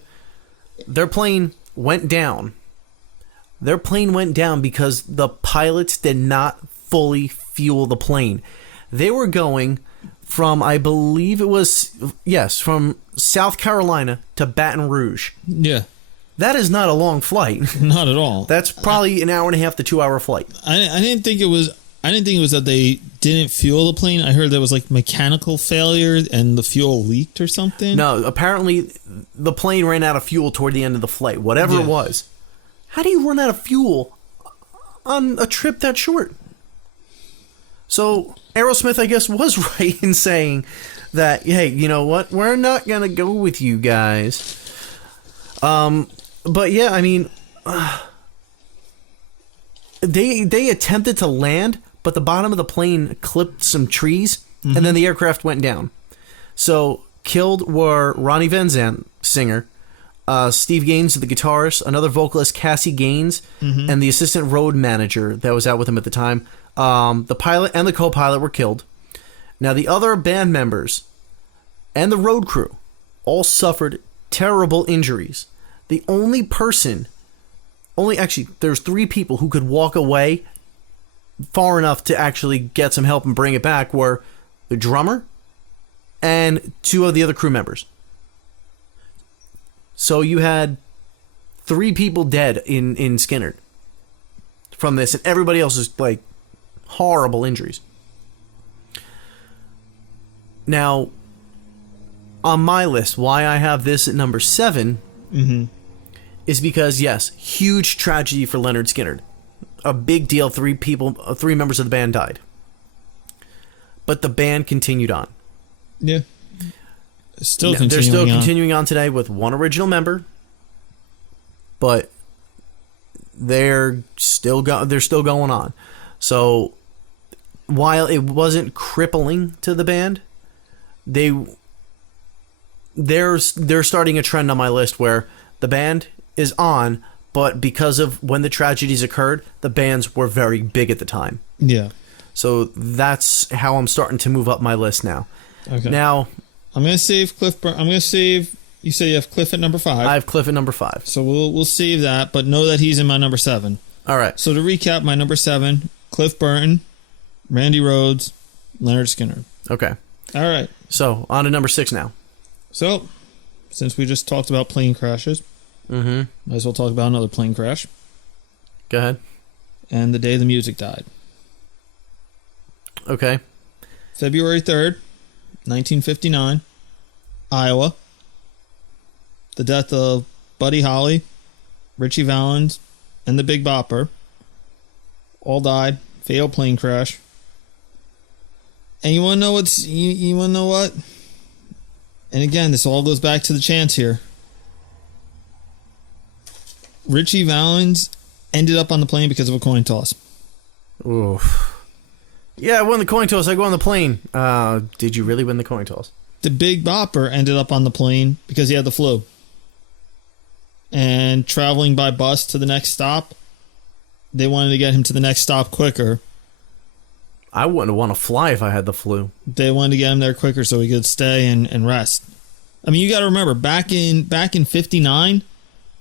their plane went down. Their plane went down because the pilots did not fully fuel the plane. They were going from, I believe it was, from South Carolina to Baton Rouge. Yeah. That is not a long flight. Not at all. That's probably an hour and a half to 2 hour flight. I didn't think it was that they didn't fuel the plane. I heard there was like mechanical failure and the fuel leaked or something. No, apparently the plane ran out of fuel toward the end of the flight, whatever it was. How do you run out of fuel on a trip that short? So Aerosmith, I guess, was right in saying that, hey, you know what? We're not going to go with you guys. But yeah, I mean, they attempted to land, but the bottom of the plane clipped some trees, and then the aircraft went down. So killed were Ronnie Van Zant, singer, Steve Gaines, the guitarist, another vocalist, Cassie Gaines, and the assistant road manager that was out with him at the time. The pilot and the co-pilot were killed. Now, the other band members and the road crew all suffered terrible injuries. The only person, there's 3 people who could walk away far enough to actually get some help and bring it back were the drummer and 2 of the other crew members. So you had 3 people dead in Skinner from this, and everybody else is like horrible injuries. Now, on my list, why I have this at number 7 is because, yes, huge tragedy for Leonard Skinner. A big deal. 3 members of the band died. But the band continued on. Yeah. They're still continuing on today with 1 original member, but they're still going on. So while it wasn't crippling to the band, they're starting a trend on my list where the band is on, but because of when the tragedies occurred, the bands were very big at the time. Yeah. So that's how I'm starting to move up my list now. Okay. Now, I'm going to save Cliff. You say you have Cliff at number 5. I have Cliff at number 5. So we'll save that, but know that he's in my number 7. All right. So to recap, my number 7, Cliff Burton, Randy Rhodes, Leonard Skinner. Okay. All right. So on to number 6 now. So, since we just talked about plane crashes, might as well talk about another plane crash. Go ahead. And the day the music died. Okay. February 3rd, 1959, Iowa. The death of Buddy Holly, Richie Valens, and the Big Bopper all died. Fatal plane crash. And you want to know what's... You want to know what? And again, this all goes back to the chance here. Richie Valens ended up on the plane because of a coin toss. Oof. Yeah, I won the coin toss. I go on the plane. Did you really win the coin toss? The Big Bopper ended up on the plane because he had the flu. And traveling by bus to the next stop, they wanted to get him to the next stop quicker. I wouldn't want to fly if I had the flu. They wanted to get him there quicker so he could stay and rest. I mean, you got to remember, back in 59,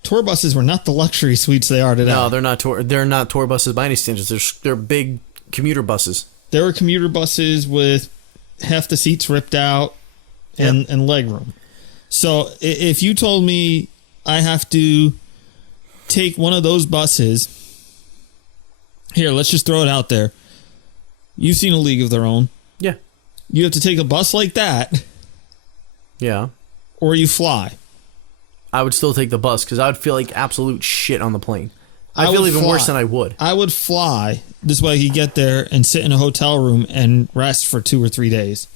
tour buses were not the luxury suites they are today. No, they're not tour buses by any standards. They're big commuter buses. There were commuter buses with half the seats ripped out and leg room. So if you told me I have to take one of those buses, here, let's just throw it out there. You've seen A League of Their Own. Yeah. You have to take a bus like that. Yeah. Or you fly. I would still take the bus because I would feel like absolute shit on the plane. I feel even worse than I would. I would fly. This way I could get there and sit in a hotel room and rest for 2 or 3 days.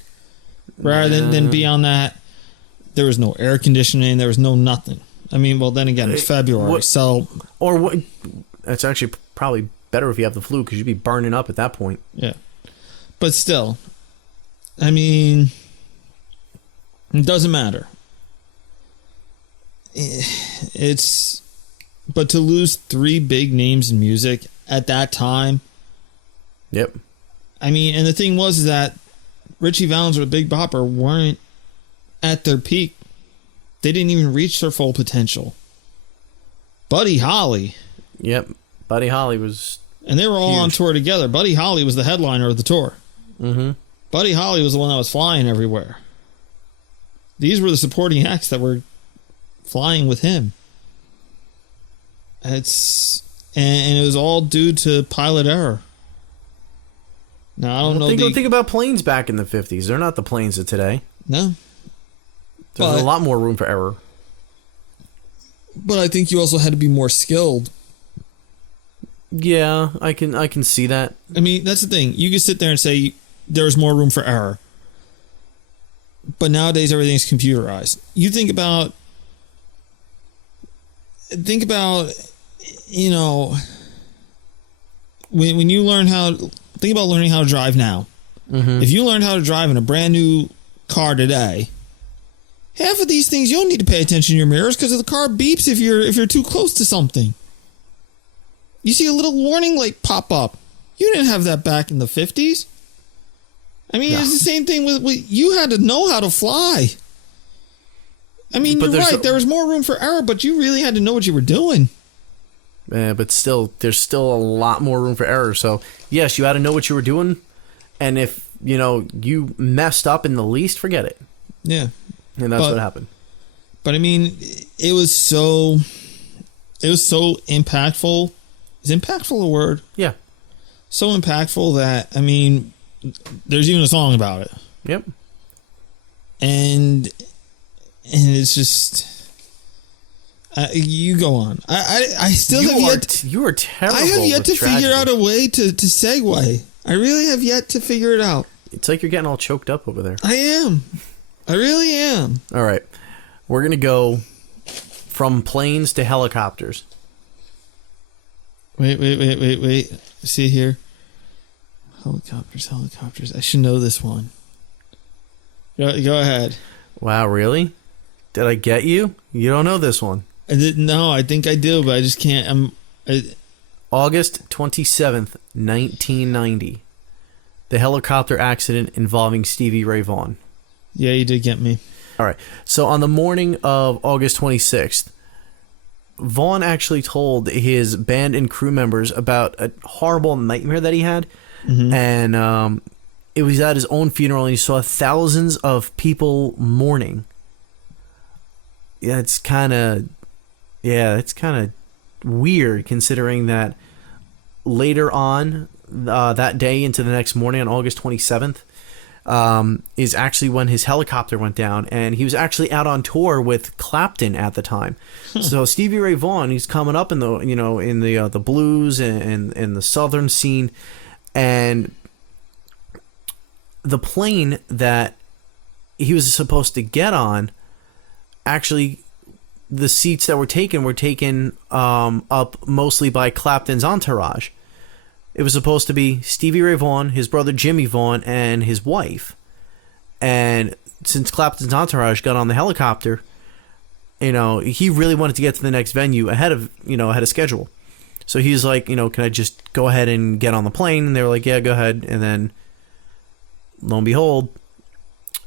Rather than be on that. There was no air conditioning. There was no nothing. I mean, well, then again, it's February, so... Or what? It's actually probably better if you have the flu because you'd be burning up at that point. Yeah. But still, I mean, it doesn't matter. But to lose 3 big names in music at that time. Yep. I mean, and the thing was that Richie Valens or the Big Bopper weren't at their peak. They didn't even reach their full potential. Buddy Holly. Yep. Buddy Holly was... And they were all on tour together. Buddy Holly was the headliner of the tour. Mm-hmm. Buddy Holly was the one that was flying everywhere. These were the supporting acts that were flying with him. And it was all due to pilot error. Now, I don't know. Think about planes back in the 50s. They're not the planes of today. No. There's a lot more room for error. But I think you also had to be more skilled. Yeah, I can see that. I mean, that's the thing. You can sit there and say there's more room for error. But nowadays everything's computerized. You think about you know, when you learn think about learning how to drive now. Mm-hmm. If you learned how to drive in a brand new car today, half of these things you don't need to pay attention to your mirrors because the car beeps if you're too close to something. You see a little warning light pop up. You didn't have that back in the 50s. I mean, It's the same thing with you had to know how to fly. I mean, you're right. There was more room for error, but you really had to know what you were doing. But still, there's still a lot more room for error. So, yes, you had to know what you were doing. And if, you messed up in the least, forget it. Yeah. And that's what happened. But, I mean, it was so impactful. Is impactful a word? Yeah. So impactful that, I mean, there's even a song about it. Yep. And it's just... you go on. I still have yet... You are terrible. I have yet to tragedy. figure out a way to segue. I really have yet to figure it out. It's like you're getting all choked up over there. I am. I really am. All right. We're going to go from planes to helicopters. Wait. See here. Helicopters. I should know this one. Go ahead. Wow, really? Did I get you? You don't know this one. No, I think I do, but I just can't. August 27th, 1990. The helicopter accident involving Stevie Ray Vaughan. Yeah, you did get me. All right. So on the morning of August 26th, Vaughan actually told his band and crew members about a horrible nightmare that he had. Mm-hmm. And it was at his own funeral, and he saw thousands of people mourning. Yeah, it's kind of weird considering that later on that day into the next morning on August 27th, is actually when his helicopter went down, and he was actually out on tour with Clapton at the time. So Stevie Ray Vaughan, he's coming up in the the blues and the southern scene, and the plane that he was supposed to get on, actually, the seats that were taken up mostly by Clapton's entourage. It was supposed to be Stevie Ray Vaughan, his brother Jimmy Vaughan, and his wife. And since Clapton's entourage got on the helicopter, he really wanted to get to the next venue ahead of schedule. So he's like, can I just go ahead and get on the plane? And they were like, yeah, go ahead. And then, lo and behold,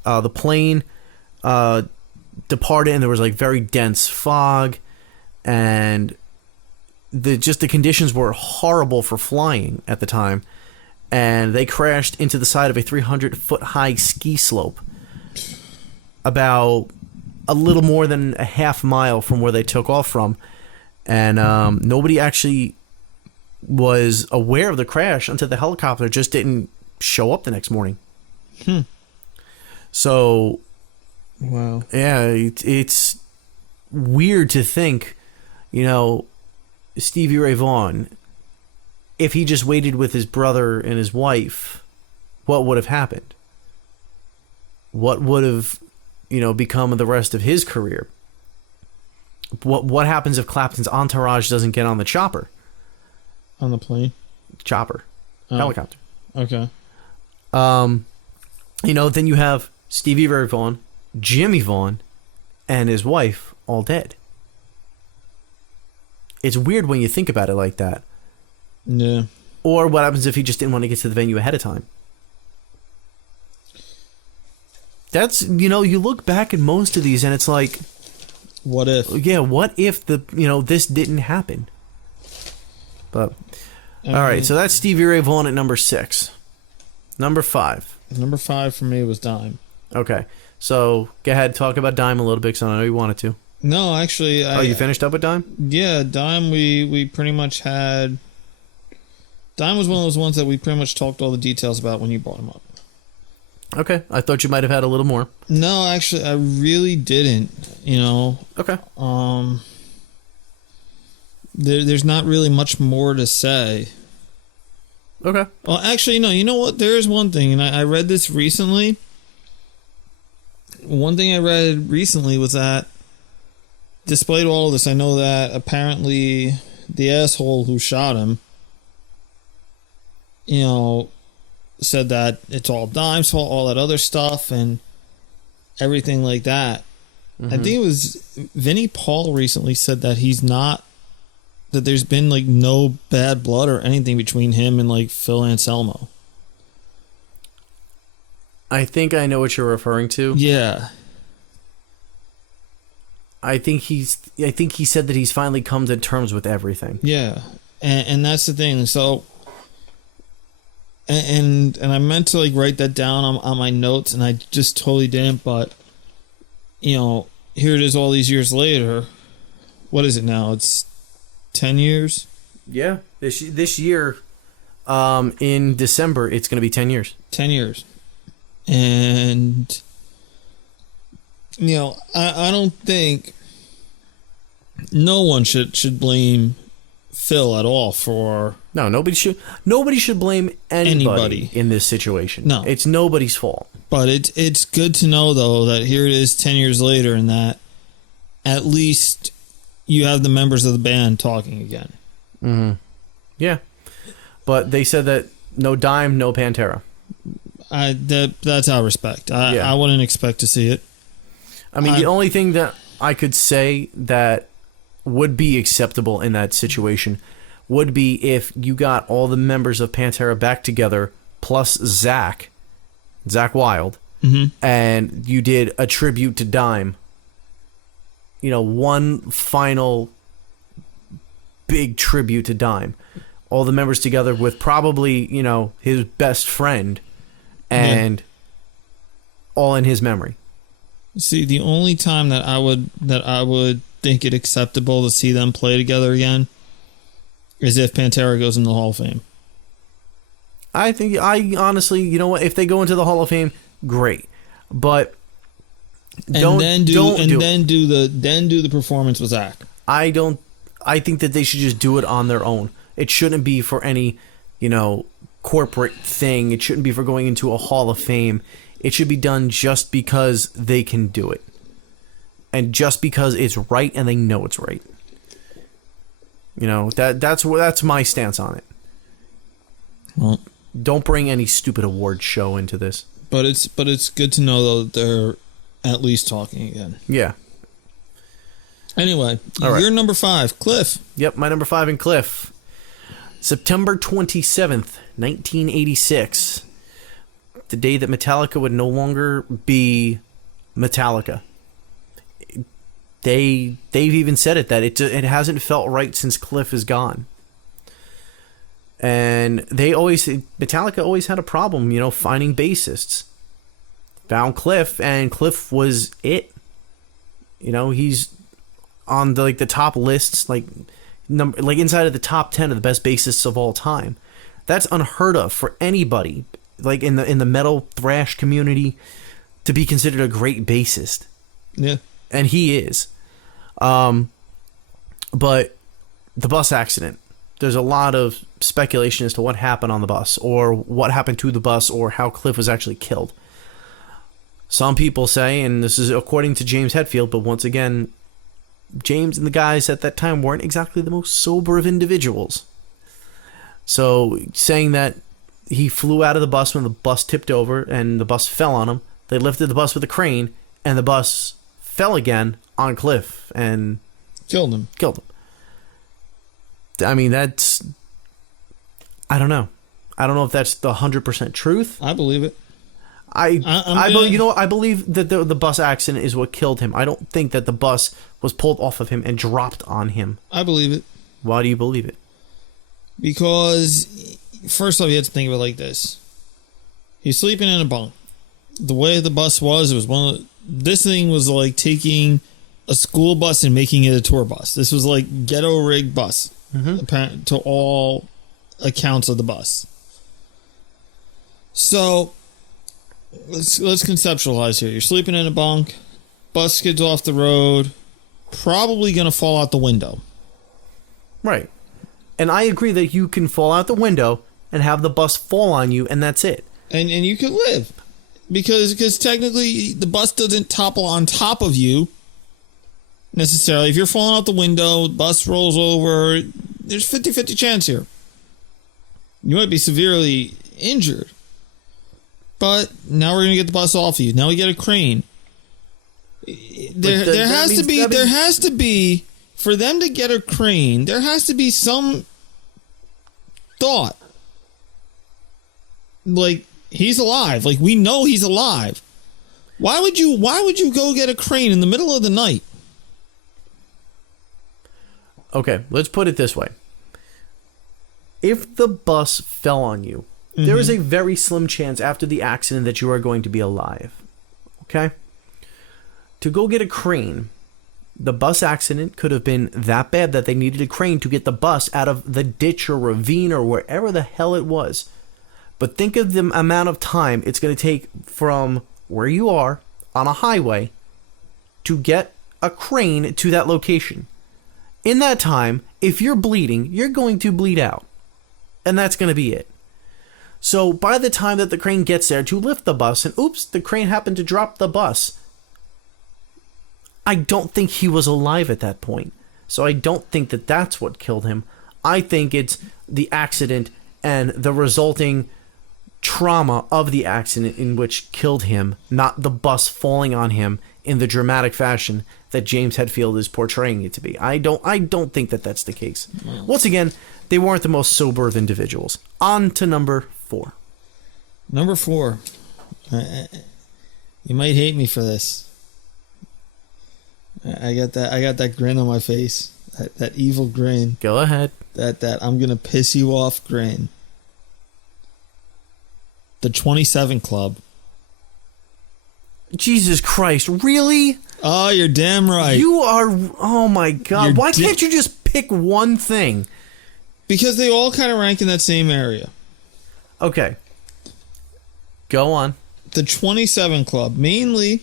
the plane departed, and there was like very dense fog, and the conditions were horrible for flying at the time, and they crashed into the side of a 300-foot high ski slope about a little more than a half mile from where they took off from, and nobody actually was aware of the crash until the helicopter just didn't show up the next morning. So, wow, yeah, it's weird to think, Stevie Ray Vaughan, if he just waited with his brother and his wife, what would have happened? What would have, become of the rest of his career? What happens if Clapton's entourage doesn't get on the chopper? On the plane? Chopper. Helicopter. Okay. Then you have Stevie Ray Vaughan, Jimmy Vaughan, and his wife all dead. It's weird when you think about it like that. Yeah. Or what happens if he just didn't want to get to the venue ahead of time? That's, you look back at most of these and it's like, what if? Yeah, what if this didn't happen? But, all right, so that's Stevie Ray Vaughan at number 6. Number 5. Number 5 for me was Dime. Okay, so go ahead, talk about Dime a little bit, because I know you wanted to. No, actually, you finished up with Dime? Yeah, Dime. We pretty much had. Dime was one of those ones that we pretty much talked all the details about when you brought him up. Okay, I thought you might have had a little more. No, actually, I really didn't. Okay. There's not really much more to say. Okay. Well, actually, no. You know what? There is one thing, and I read this recently. One thing I read recently was that, despite all of this, I know that apparently the asshole who shot him, said that it's all Dime's fault, all that other stuff, and everything like that. Mm-hmm. I think it was Vinnie Paul recently said that that there's been like no bad blood or anything between him and like Phil Anselmo. I think I know what you're referring to. Yeah. I think he said that he's finally come to terms with everything. Yeah. And that's the thing. So and I meant to like write that down on my notes, and I just totally didn't, but here it is all these years later. What is it now? It's 10 years? Yeah. This year in December it's going to be 10 years. 10 years. And I don't think no one should blame Phil at all for. No, nobody should blame anybody in this situation. No, it's nobody's fault. But it's good to know though that here it is 10 years later, and that at least you have the members of the band talking again. Mm-hmm. Yeah, but they said that no Dime, no Pantera. That's our respect. I wouldn't expect to see it. I mean, the only thing that I could say that would be acceptable in that situation would be if you got all the members of Pantera back together, plus Zakk Wylde, mm-hmm. and you did a tribute to Dime. One final big tribute to Dime. All the members together with probably, his best friend, and all in his memory. See, the only time that I would think it acceptable to see them play together again is if Pantera goes into the Hall of Fame. I honestly, if they go into the Hall of Fame, great. But do the performance with Zach. I think that they should just do it on their own. It shouldn't be for any, corporate thing. It shouldn't be for going into a Hall of Fame. It should be done just because they can do it. And just because it's right and they know it's right. That's my stance on it. Well, don't bring any stupid award show into this. But it's good to know though that they're at least talking again. Yeah. Anyway, You're number 5, Cliff. Yep, my number 5 in Cliff. September 27th, 1986. The day that Metallica would no longer be Metallica. They've even said it, that it hasn't felt right since Cliff is gone. And Metallica always had a problem, finding bassists. Found Cliff, and Cliff was it. He's on the top lists, inside of the top 10 of the best bassists of all time. That's unheard of for anybody, in the metal thrash community, to be considered a great bassist. Yeah. And he is. But the bus accident, there's a lot of speculation as to what happened on the bus, or what happened to the bus, or how Cliff was actually killed. Some people say, and this is according to James Hetfield, but once again, James and the guys at that time weren't exactly the most sober of individuals. So saying that he flew out of the bus when the bus tipped over and the bus fell on him, they lifted the bus with a crane, and the bus fell again on Cliff and killed him. I mean, that's... I don't know. I don't know if that's the 100% truth. I believe it. I believe that the bus accident is what killed him. I don't think that the bus was pulled off of him and dropped on him. I believe it. Why do you believe it? Because, first off, you have to think of it like this. He's sleeping in a bunk. The way the bus was, this thing was like taking a school bus and making it a tour bus. This was like ghetto rig bus, to all accounts of the bus. So let's conceptualize here. You're sleeping in a bunk, bus skids off the road, probably going to fall out the window. Right. And I agree that you can fall out the window and have the bus fall on you, and that's it. And you could live. Because technically the bus doesn't topple on top of you necessarily. If you're falling out the window, the bus rolls over, there's 50-50 chance here. You might be severely injured. But now we're going to get the bus off of you. Now we get a crane. There has to be, for them to get a crane, there has to be some thought. Like, he's alive. Like, we know he's alive. Why would you go get a crane in the middle of the night? Okay, let's put it this way. If the bus fell on you, there is a very slim chance after the accident that you are going to be alive. Okay? To go get a crane, the bus accident could have been that bad that they needed a crane to get the bus out of the ditch or ravine or wherever the hell it was. But think of the amount of time it's going to take from where you are on a highway to get a crane to that location. In that time, if you're bleeding, you're going to bleed out. And that's going to be it. So by the time that the crane gets there to lift the bus, and oops, the crane happened to drop the bus, I don't think he was alive at that point. So I don't think that that's what killed him. I think it's the accident and the resulting trauma of the accident in which killed him, not the bus falling on him in the dramatic fashion that James Hetfield is portraying it to be. I don't think that that's the case. Wow. Once again, they weren't the most sober of individuals. On to number 4. Number 4. You might hate me for this. I got that grin on my face. That evil grin. Go ahead. That I'm gonna piss you off grin. The 27 Club. Jesus Christ, really? Oh, you're damn right. You are... Oh, my God. Why can't you just pick one thing? Because they all kind of rank in that same area. Okay. Go on. the 27 Club, mainly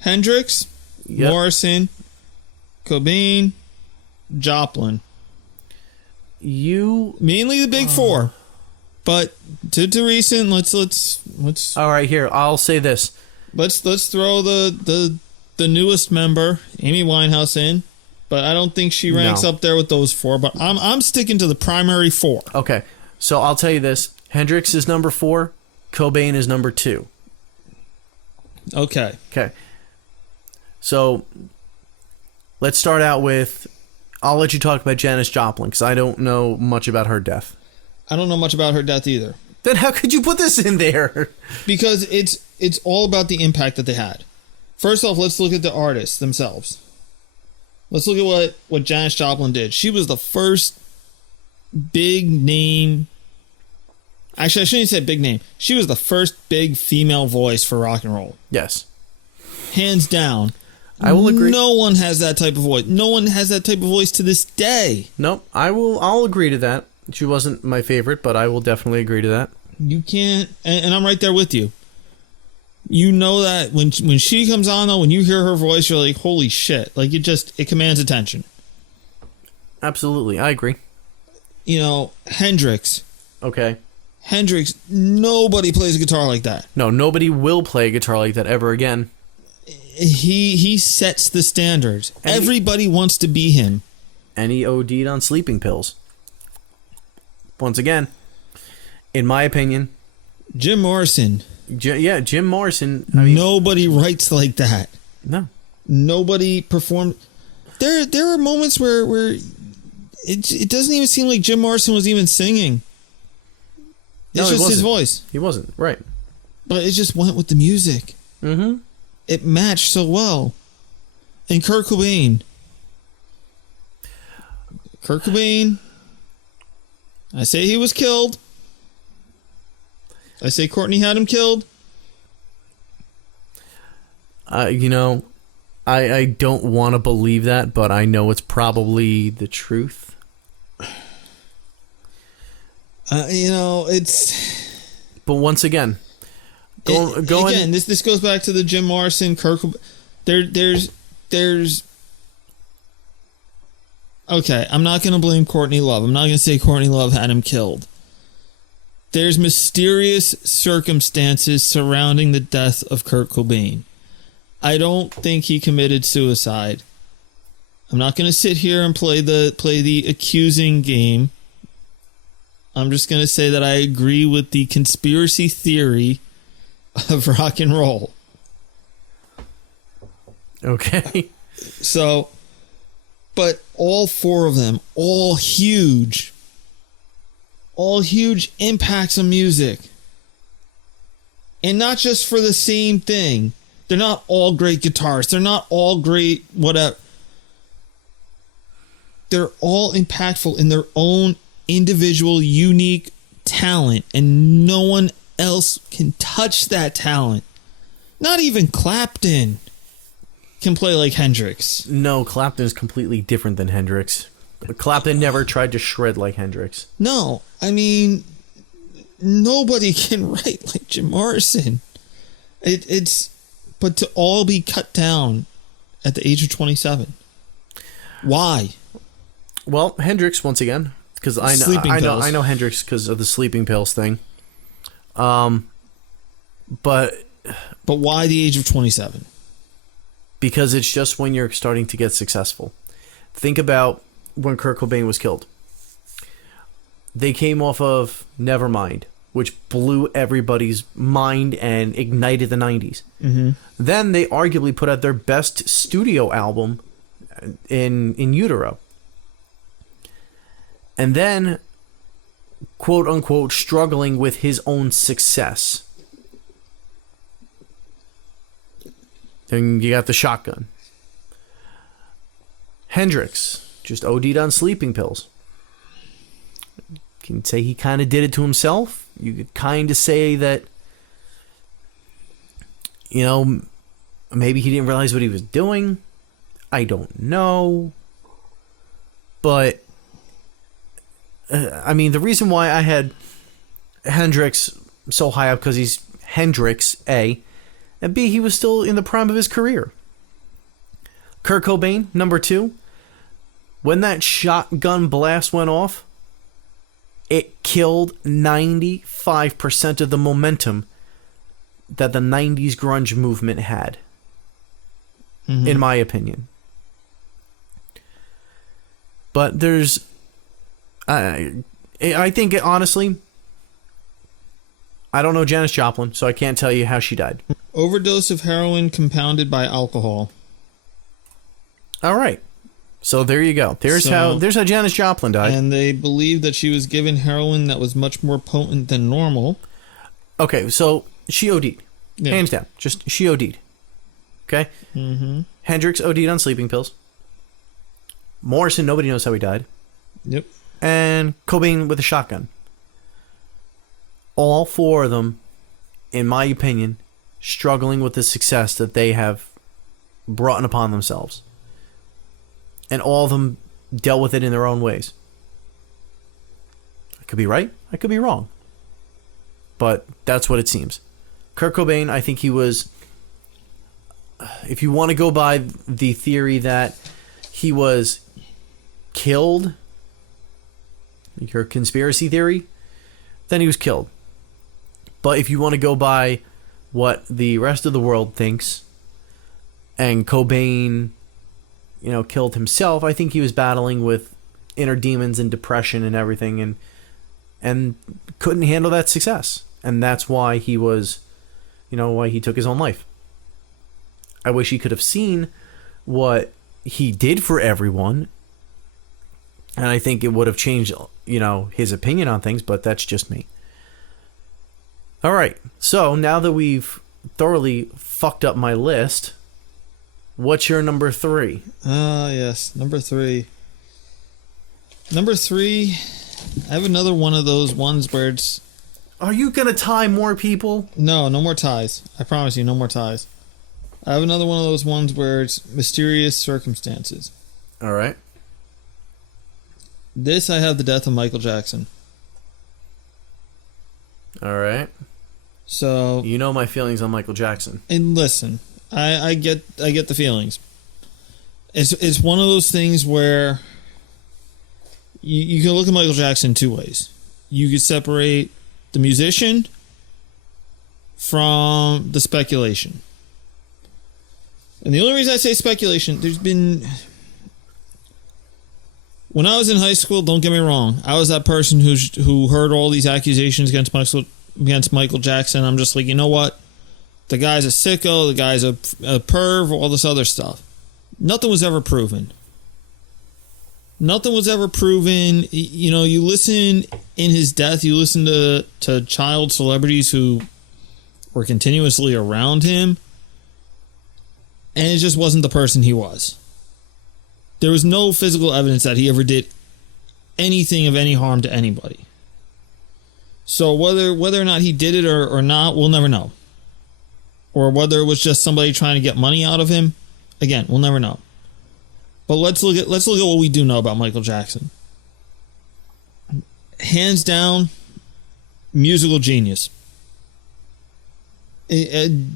Hendrix, Morrison, Cobain, Joplin. Mainly the big four. But to recent, let's. All right, here I'll say this. Let's throw the newest member, Amy Winehouse, in, but I don't think she ranks up there with those four. But I'm sticking to the primary four. Okay, so I'll tell you this: Hendrix is number 4, Cobain is number 2. Okay. So let's start out with. I'll let you talk about Janis Joplin because I don't know much about her death. I don't know much about her death either. Then how could you put this in there? Because it's all about the impact that they had. First off, let's look at the artists themselves. Let's look at what Janis Joplin did. She was the first big name. Actually, I shouldn't say big name. She was the first big female voice for rock and roll. Yes. Hands down. I will agree. No one has that type of voice. No one has that type of voice to this day. Nope. I'll agree to that. She wasn't my favorite, but I will definitely agree to that. You can't, and I'm right there with you. You know that when she comes on, though, when you hear her voice, you're like, holy shit. Like, it commands attention. Absolutely. I agree. You know, Hendrix. Okay. Hendrix, nobody plays a guitar like that. No, nobody will play a guitar like that ever again. He sets the standards. Everybody wants to be him. And he OD'd on sleeping pills. Once again, in my opinion, Jim Morrison. Jim Morrison. I mean, nobody writes like that. No. Nobody performed. There are moments where it doesn't even seem like Jim Morrison was even singing. It's just his voice. He wasn't, right. But it just went with the music. Mm-hmm. It matched so well. And Kurt Cobain. I say he was killed. I say Courtney had him killed. I don't want to believe that, but I know it's probably the truth. It's... But once again... Again, this goes back to the Jim Morrison, Kurt Cobain. There's... Okay, I'm not going to blame Courtney Love. I'm not going to say Courtney Love had him killed. There's mysterious circumstances surrounding the death of Kurt Cobain. I don't think he committed suicide. I'm not going to sit here and play the accusing game. I'm just going to say that I agree with the conspiracy theory of rock and roll. Okay. So, but all four of them, all huge impacts on music. And not just for the same thing. They're not all great guitarists. They're not all great whatever. They're all impactful in their own individual, unique talent. And no one else can touch that talent. Not even Clapton can play like Hendrix. No, Clapton is completely different than Hendrix. Clapton never tried to shred like Hendrix. No, I mean, nobody can write like Jim Morrison. But to all be cut down at the age of 27. Why? Well, Hendrix, once again, because I know Hendrix because of the sleeping pills thing. But why the age of 27? Because it's just when you're starting to get successful. Think about when Kurt Cobain was killed. They came off of Nevermind, which blew everybody's mind and ignited the 90s. Mm-hmm. Then they arguably put out their best studio album in utero. And then, quote unquote, struggling with his own success. Then you got the shotgun. Hendrix just OD'd on sleeping pills. You can say he kind of did it to himself. You could kind of say that, maybe he didn't realize what he was doing. I don't know. But, the reason why I had Hendrix so high up because he's Hendrix, A, and B, he was still in the prime of his career. Kurt Cobain, number 2, when that shotgun blast went off, it killed 95% of the momentum that the 90s grunge movement had, in my opinion. But there's... I think, honestly, I don't know Janis Joplin, so I can't tell you how she died. Overdose of heroin compounded by alcohol. All right. So there you go. There's how Janis Joplin died. And they believe that she was given heroin that was much more potent than normal. Okay, so she OD'd. Yeah. Hands down. Just she OD'd. Okay? Hendrix OD'd on sleeping pills. Morrison, nobody knows how he died. Yep. And Cobain with a shotgun. All 4 of them, in my opinion, struggling with the success that they have brought upon themselves. And all of them dealt with it in their own ways. I could be right, I could be wrong. But that's what it seems. Kurt Cobain, I think he was... If you want to go by the theory that he was killed, your conspiracy theory, then he was killed. But if you want to go by what the rest of the world thinks, and Cobain, killed himself, I think he was battling with inner demons and depression and everything, and couldn't handle that success. And that's why he was, why he took his own life. I wish he could have seen what he did for everyone, and I think it would have changed, his opinion on things, but that's just me. All right, so now that we've thoroughly fucked up my list, what's your number 3? Yes, number 3. Number 3, I have another one of those ones where it's... Are you going to tie more people? No more ties. I promise you, no more ties. I have another one of those ones where it's mysterious circumstances. All right. This, I have the death of Michael Jackson. All right. So... You know my feelings on Michael Jackson. And listen, I get the feelings. It's one of those things where you can look at Michael Jackson 2 ways. You could separate the musician from the speculation. And the only reason I say speculation, there's been... When I was in high school, don't get me wrong, I was that person who heard all these accusations against Michael Jackson. I'm just like, you know what? The guy's a sicko, the guy's a perv, all this other stuff. Nothing was ever proven. Nothing was ever proven. You listen in his death, you listen to child celebrities who were continuously around him, and it just wasn't the person he was. There was no physical evidence that he ever did anything of any harm to anybody. So whether or not he did it or not, we'll never know. Or whether it was just somebody trying to get money out of him, again, we'll never know. But let's look at what we do know about Michael Jackson. Hands down, musical genius. You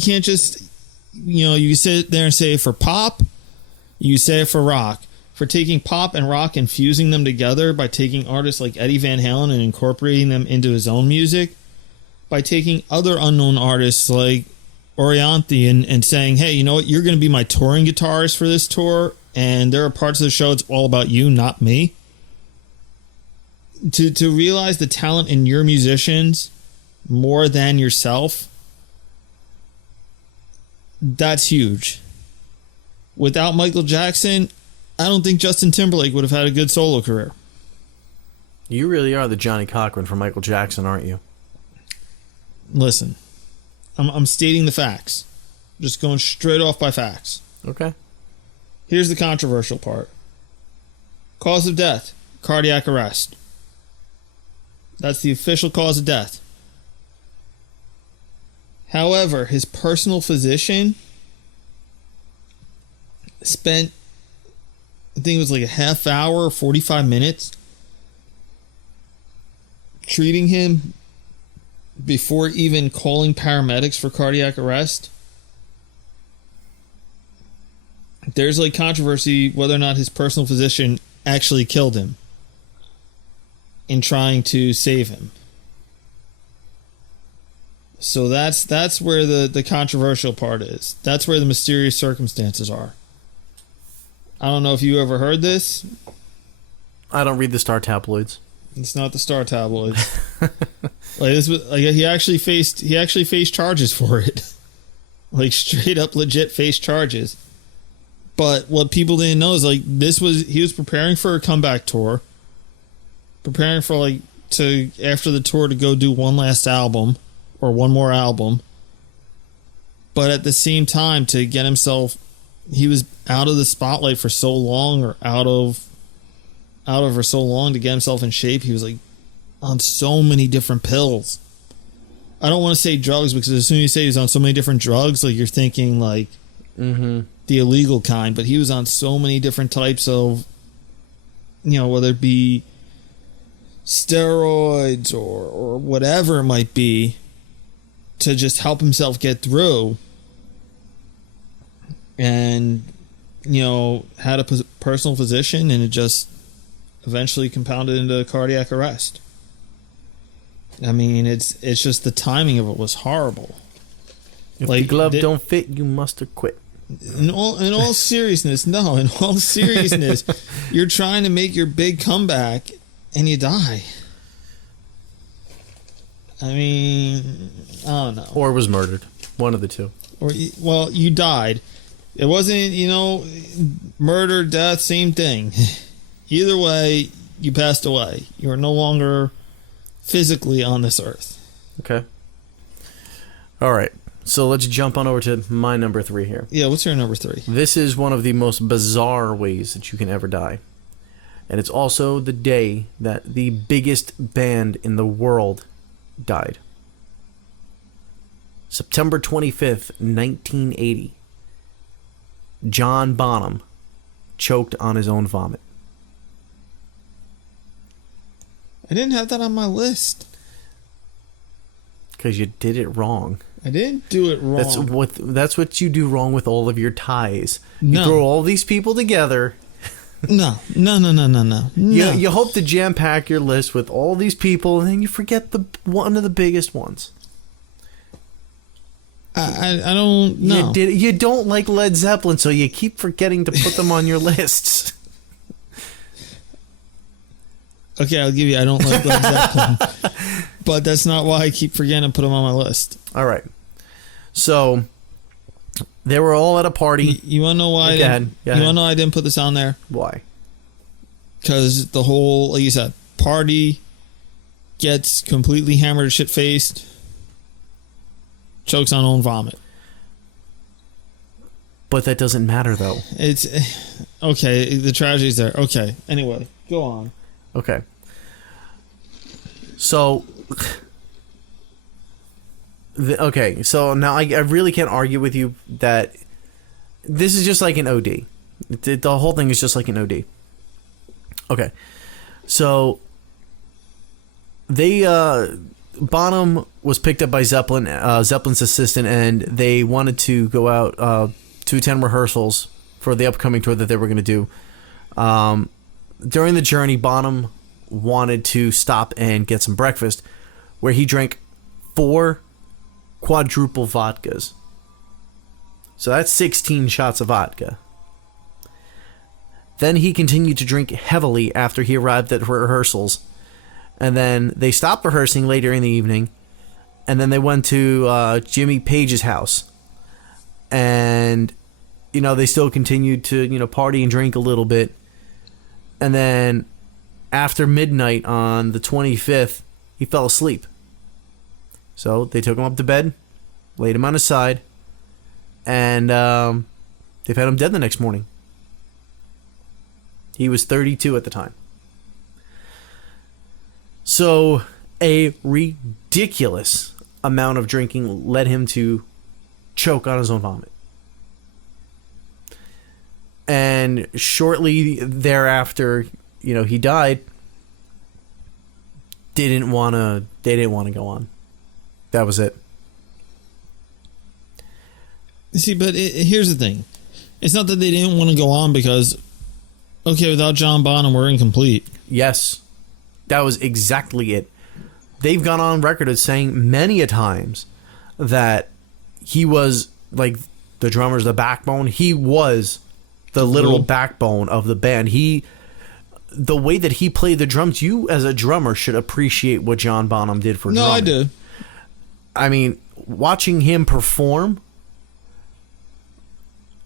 can't just, you sit there and say for pop, you say it for rock. For taking pop and rock and fusing them together by taking artists like Eddie Van Halen and incorporating them into his own music, by taking other unknown artists like Orianthi and saying, hey, you know what, you're going to be my touring guitarist for this tour, and there are parts of the show it's all about you, not me. To realize the talent in your musicians more than yourself, that's huge. Without Michael Jackson, I don't think Justin Timberlake would have had a good solo career. You really are the Johnny Cochran for Michael Jackson, aren't you? Listen, I'm stating the facts. I'm just going straight off by facts. Okay. Here's the controversial part. Cause of death, cardiac arrest. That's the official cause of death. However, his personal physician spent, I think it was like a half hour, 45 minutes, treating him before even calling paramedics for cardiac arrest. There's like controversy whether or not his personal physician actually killed him in trying to save him. So that's where the controversial part is. That's where the mysterious circumstances are. I don't know if you ever heard this. I don't read the Star tabloids. It's not the Star tabloids. He actually faced charges for it. Like straight up legit faced charges. But what people didn't know is like he was preparing for a comeback tour. Preparing for after the tour to go do one last album or one more album. But at the same time to get himself, he was out of the spotlight for so long, or out of for so long to get himself in shape. He was like on so many different pills. I don't want to say drugs, because as soon as you say he was on so many different drugs, like you're thinking like the illegal kind, but he was on so many different types of, whether it be steroids or whatever it might be, to just help himself get through. And, had a personal physician, and it just eventually compounded into cardiac arrest. I mean, it's just the timing of it was horrible. If the glove don't fit, you must have quit. In all seriousness, you're trying to make your big comeback and you die. I mean, I don't know. Or was murdered. One of the two. You died. It wasn't, murder, death, same thing. Either way, you passed away. You're no longer physically on this earth. Okay. All right. So let's jump on over to my number 3 here. Yeah, what's your number 3? This is one of the most bizarre ways that you can ever die. And it's also the day that the biggest band in the world died. September 25th, 1980. John Bonham choked on his own vomit. I didn't have that on my list. Because you did it wrong. I didn't do it wrong. That's what you do wrong with all of your ties. You throw all these people together. No. You hope to jam pack your list with all these people, and then you forget one of the biggest ones. I don't know. You don't like Led Zeppelin, so you keep forgetting to put them on your lists. Okay, I'll give you. I don't like Led Zeppelin, but that's not why I keep forgetting to put them on my list. All right. So they were all at a party. You want to know why? You want to know I didn't put this on there? Why? Because the whole, like you said, party, gets completely hammered, shit faced, chokes on own vomit. But that doesn't matter, though. It's okay. The tragedy's there. Okay. Anyway, go on. Okay. So, so now I really can't argue with you that this is just like an OD. The whole thing is just like an OD. Okay. So, Bonham was picked up by Zeppelin's assistant, and they wanted to go out to attend rehearsals for the upcoming tour that they were going to do. During the journey, Bonham wanted to stop and get some breakfast, where he drank 4 quadruple vodkas. So that's 16 shots of vodka. Then he continued to drink heavily after he arrived at rehearsals. And then they stopped rehearsing later in the evening. And then they went to Jimmy Page's house. And, they still continued to, party and drink a little bit. And then after midnight on the 25th, he fell asleep. So they took him up to bed, laid him on his side, and they found him dead the next morning. He was 32 at the time. So a ridiculous amount of drinking led him to choke on his own vomit. And shortly thereafter, he died. They didn't want to go on. That was it. See, but here's the thing. It's not that they didn't want to go on because, okay, without John Bonham, we're incomplete. Yes. That was exactly it. They've gone on record as saying many a times that he was, like, the drummer's the backbone. He was the literal backbone of the band. The way that he played the drums, you as a drummer should appreciate what John Bonham did for drumming. No, I do. I mean, watching him perform,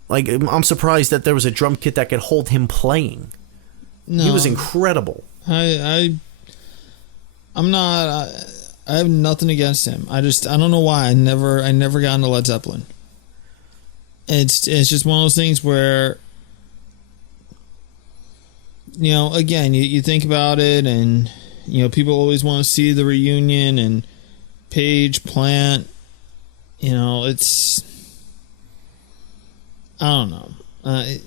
like, I'm surprised that there was a drum kit that could hold him playing. No. He was incredible. I'm not. I have nothing against him. I don't know why I never got into Led Zeppelin. It's just one of those things where, you know, again, you think about it, and you know, people always want to see the reunion and Page, Plant. You know, it's, I don't know. And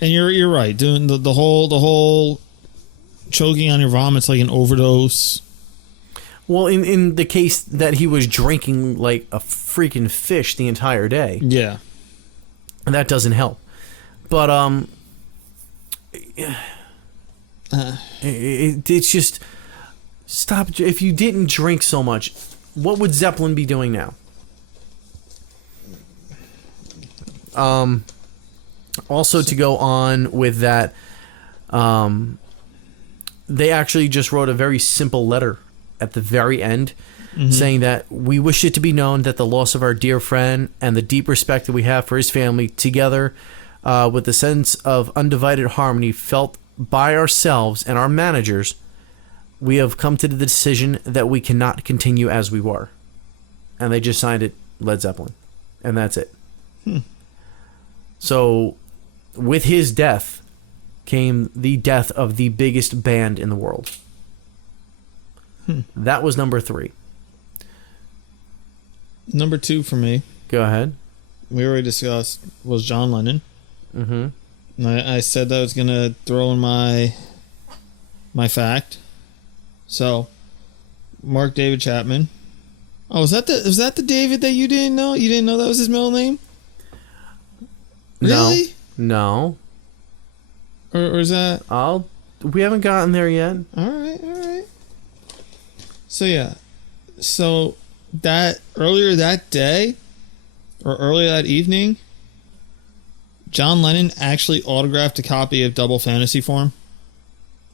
you're right. Doing the whole choking on your vomits like an overdose. Well, in the case that he was drinking like a freaking fish the entire day. Yeah. And that doesn't help. But it's just, stop. If you didn't drink so much, what would Zeppelin be doing now? Also, to go on with that, they actually just wrote a very simple letter at the very end, saying that we wish it to be known that the loss of our dear friend and the deep respect that we have for his family, together with the sense of undivided harmony felt by ourselves and our managers, we have come to the decision that we cannot continue as we were. And they just signed it Led Zeppelin. And that's it. So, with his death came the death of the biggest band in the world. That was number 3. Number 2 for me. Go ahead. We already discussed was John Lennon. And I said that I was gonna throw in my fact. So, Mark David Chapman. Oh, was that the David that you didn't know? You didn't know that was his middle name? Really? No. Or is that? We haven't gotten there yet. All right. So yeah, that earlier that day, or earlier that evening, John Lennon actually autographed a copy of Double Fantasy for him.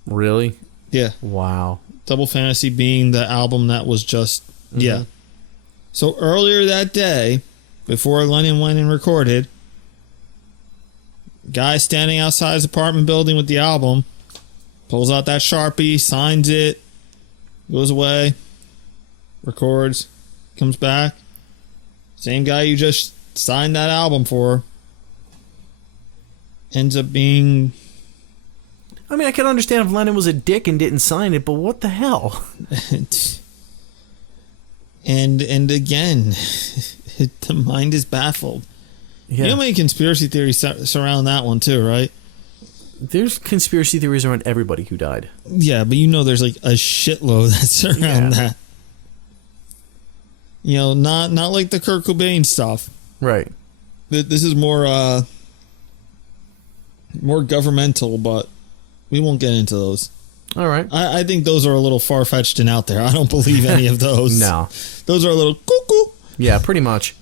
Really? Yeah. Wow. Double Fantasy being the album that was just yeah. So earlier that day, before Lennon went and recorded, guy standing outside his apartment building with the album, pulls out that Sharpie, signs it, goes away, records, comes back. Same guy you just signed that album for ends up being... I mean, I can understand if Lennon was a dick and didn't sign it, but what the hell? and again, the mind is baffled. Yeah. You know how many conspiracy theories surround that one too, right? There's conspiracy theories around everybody who died. Yeah, but you know there's like a shitload that surround that. You know, not like the Kurt Cobain stuff. Right. This is more governmental, but we won't get into those. All right. I think those are a little far-fetched and out there. I don't believe any of those. No. Those are a little cuckoo. Yeah, pretty much.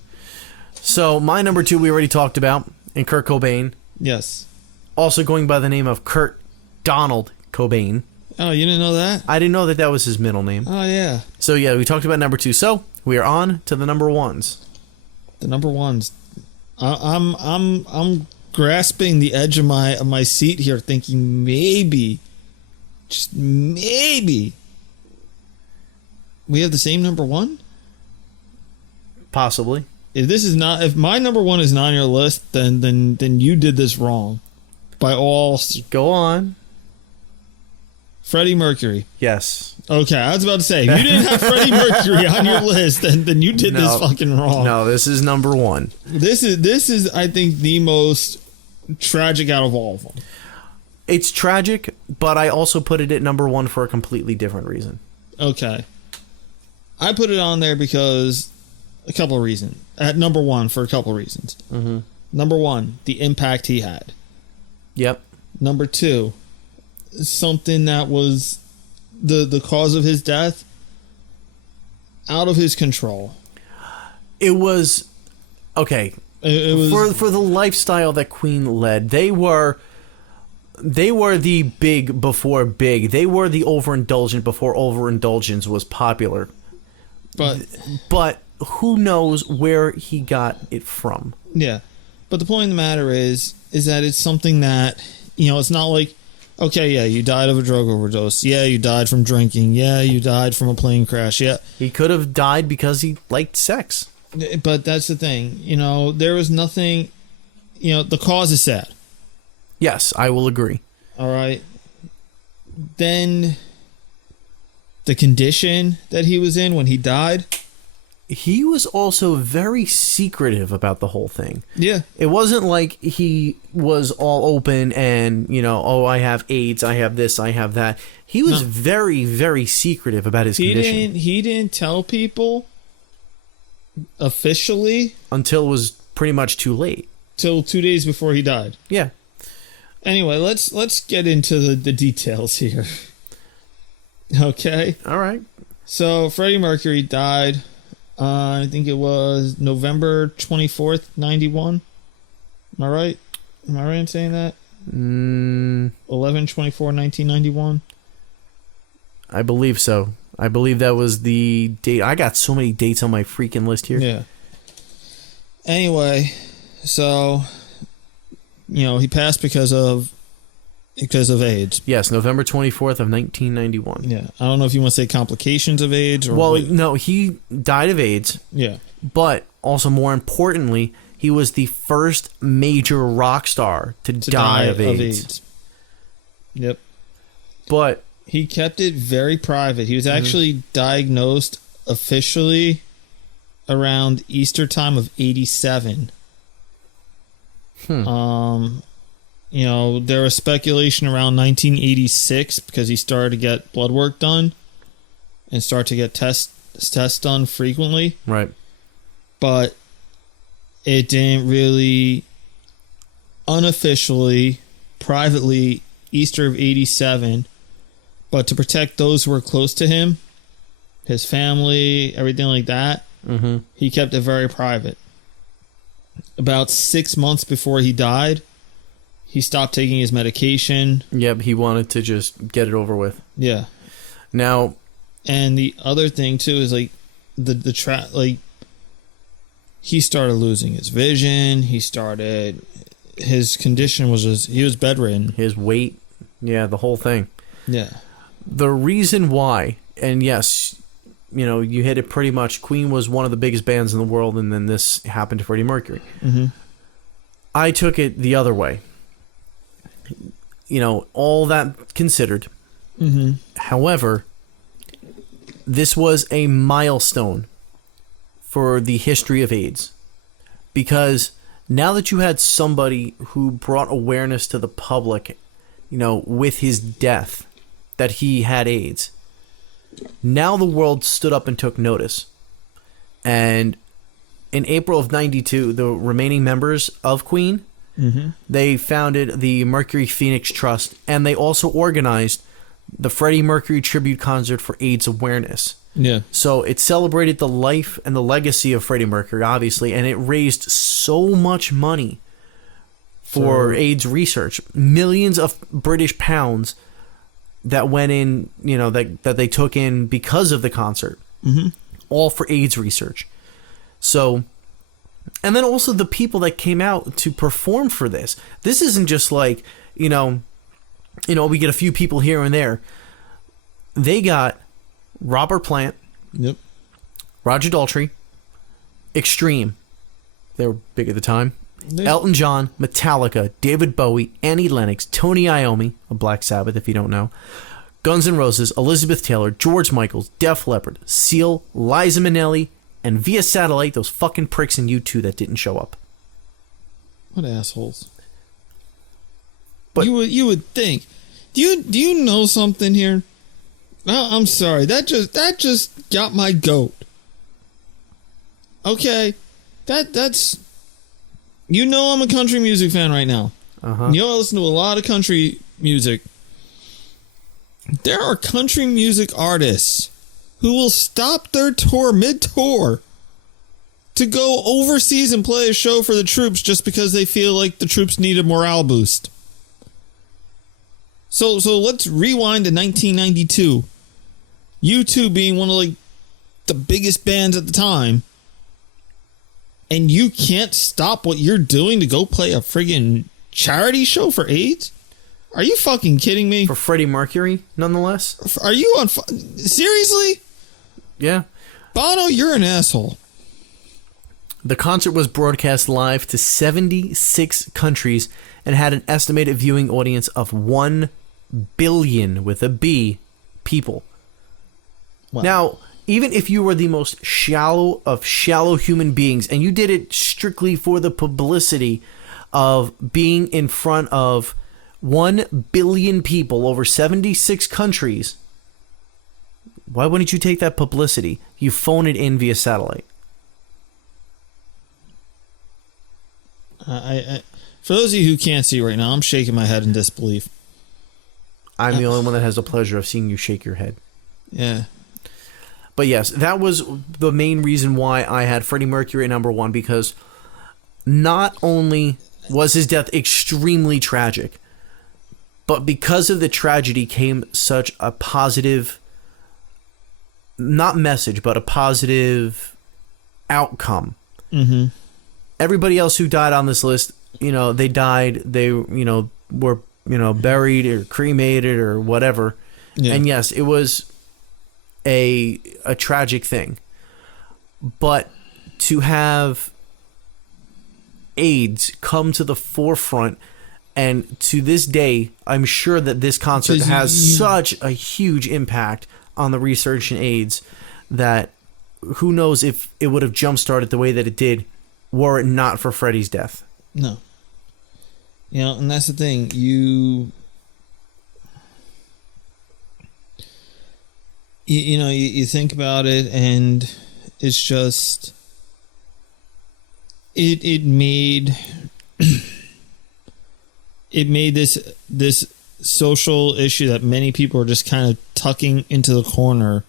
So, my number 2 we already talked about, in Kurt Cobain. Yes. Also going by the name of Kurt Donald Cobain. Oh, you didn't know that? I didn't know that was his middle name. Oh, yeah. So, yeah, we talked about number 2. So, we are on to the number 1s. The number 1s. I'm grasping the edge of my seat here, thinking maybe, just maybe, we have the same number 1. Possibly. If my number 1 is not on your list, then you did this wrong. By all, go on. Freddie Mercury. Yes. Okay, I was about to say, if you didn't have Freddie Mercury on your list, then you did this fucking wrong. No, this is number 1. This is I think the most tragic out of all of them. It's tragic, but I also put it at number 1 for a completely different reason. Okay. I put it on there because a couple of reasons. At number one, for a couple of reasons. Mm-hmm. Number one, the impact he had. Yep. Number two, something that was the cause of his death out of his control. It was okay. It was for the lifestyle that Queen led. They were the big before big. They were the overindulgent before overindulgence was popular. But who knows where he got it from? Yeah. But the point of the matter is that it's something that, it's not like, okay, yeah, you died of a drug overdose. Yeah, you died from drinking. Yeah, you died from a plane crash. Yeah. He could have died because he liked sex. But that's the thing. There was nothing, the cause is sad. Yes, I will agree. All right. Then the condition that he was in when he died. He was also very secretive about the whole thing. Yeah. It wasn't like he was all open and, I have AIDS, I have this, I have that. He was very, very secretive about his condition. He didn't tell people officially until it was pretty much too late. Till 2 days before he died. Yeah. Anyway, let's get into the details here. Okay. All right. So Freddie Mercury died. I think it was November 24th, 91. Am I right? Am I right in saying that? 11/24/1991. I believe so. I believe that was the date. I got so many dates on my freaking list here. Yeah. Anyway, so he passed because of AIDS. Yes, November 24th of 1991. Yeah. I don't know if you want to say complications of AIDS or no, he died of AIDS. Yeah. But also more importantly, he was the first major rock star to die of AIDS. Yep. But he kept it very private. He was actually diagnosed officially around Easter time of 87. There was speculation around 1986 because he started to get blood work done and start to get tests done frequently. Right. But it didn't really unofficially, privately, Easter of 87. But to protect those who were close to him, his family, everything like that, he kept it very private. About 6 months before he died, he stopped taking his medication. Yep, he wanted to just get it over with. Yeah. Now, and the other thing too is he started losing his vision. His condition was he was bedridden. His weight, the whole thing. Yeah. The reason why, and yes, you hit it pretty much. Queen was one of the biggest bands in the world, and then this happened to Freddie Mercury. I took it the other way. All that considered. However, this was a milestone for the history of AIDS. Because now that you had somebody who brought awareness to the public, with his death, that he had AIDS, now the world stood up and took notice. And in April of 92, the remaining members of Queen, they founded the Mercury Phoenix Trust, and they also organized the Freddie Mercury tribute concert for AIDS awareness. Yeah. So it celebrated the life and the legacy of Freddie Mercury, obviously, and it raised so much money for AIDS research. Millions of British pounds that went in, that they took in because of the concert. All for AIDS research. So, and then also the people that came out to perform for this. This isn't just like, we get a few people here and there. They got Robert Plant, Roger Daltrey, Extreme. They were big at the time. Elton John, Metallica, David Bowie, Annie Lennox, Tony Iommi, of Black Sabbath if you don't know, Guns N' Roses, Elizabeth Taylor, George Michael, Def Leppard, Seal, Liza Minnelli, and via satellite, those fucking pricks in U2 that didn't show up. What assholes. But you would think. Do you know something here? Oh, I'm sorry. That just got my goat. Okay, that's. You know I'm a country music fan right now. Uh-huh. You know I listen to a lot of country music. There are country music artists who will stop their tour mid-tour to go overseas and play a show for the troops just because they feel like the troops need a morale boost. So let's rewind to 1992. U2 being one of like the biggest bands at the time. And you can't stop what you're doing to go play a friggin' charity show for AIDS? Are you fucking kidding me? For Freddie Mercury, nonetheless? Are you on... Seriously? Yeah. Bono, you're an asshole. The concert was broadcast live to 76 countries and had an estimated viewing audience of 1 billion, with a B, people. Wow. Now, even if you were the most shallow of shallow human beings and you did it strictly for the publicity of being in front of 1 billion people over 76 countries, why wouldn't you take that publicity? You phone it in via satellite. For those of you who can't see right now, I'm shaking my head in disbelief. I'm the only one that has the pleasure of seeing you shake your head. Yeah. But yes, that was the main reason why I had Freddie Mercury at number one, because not only was his death extremely tragic, but because of the tragedy came such a positive, not message, but a positive outcome. Mm-hmm. Everybody else who died on this list, they died, they, were, buried or cremated or whatever. Yeah. And yes, it was a tragic thing. But to have AIDS come to the forefront, and to this day, I'm sure that this concert has such a huge impact on the research in AIDS that who knows if it would have jump-started the way that it did were it not for Freddie's death. No. And that's the thing. You think about it, and it's just it made it made this social issue that many people are just kind of tucking into the corner,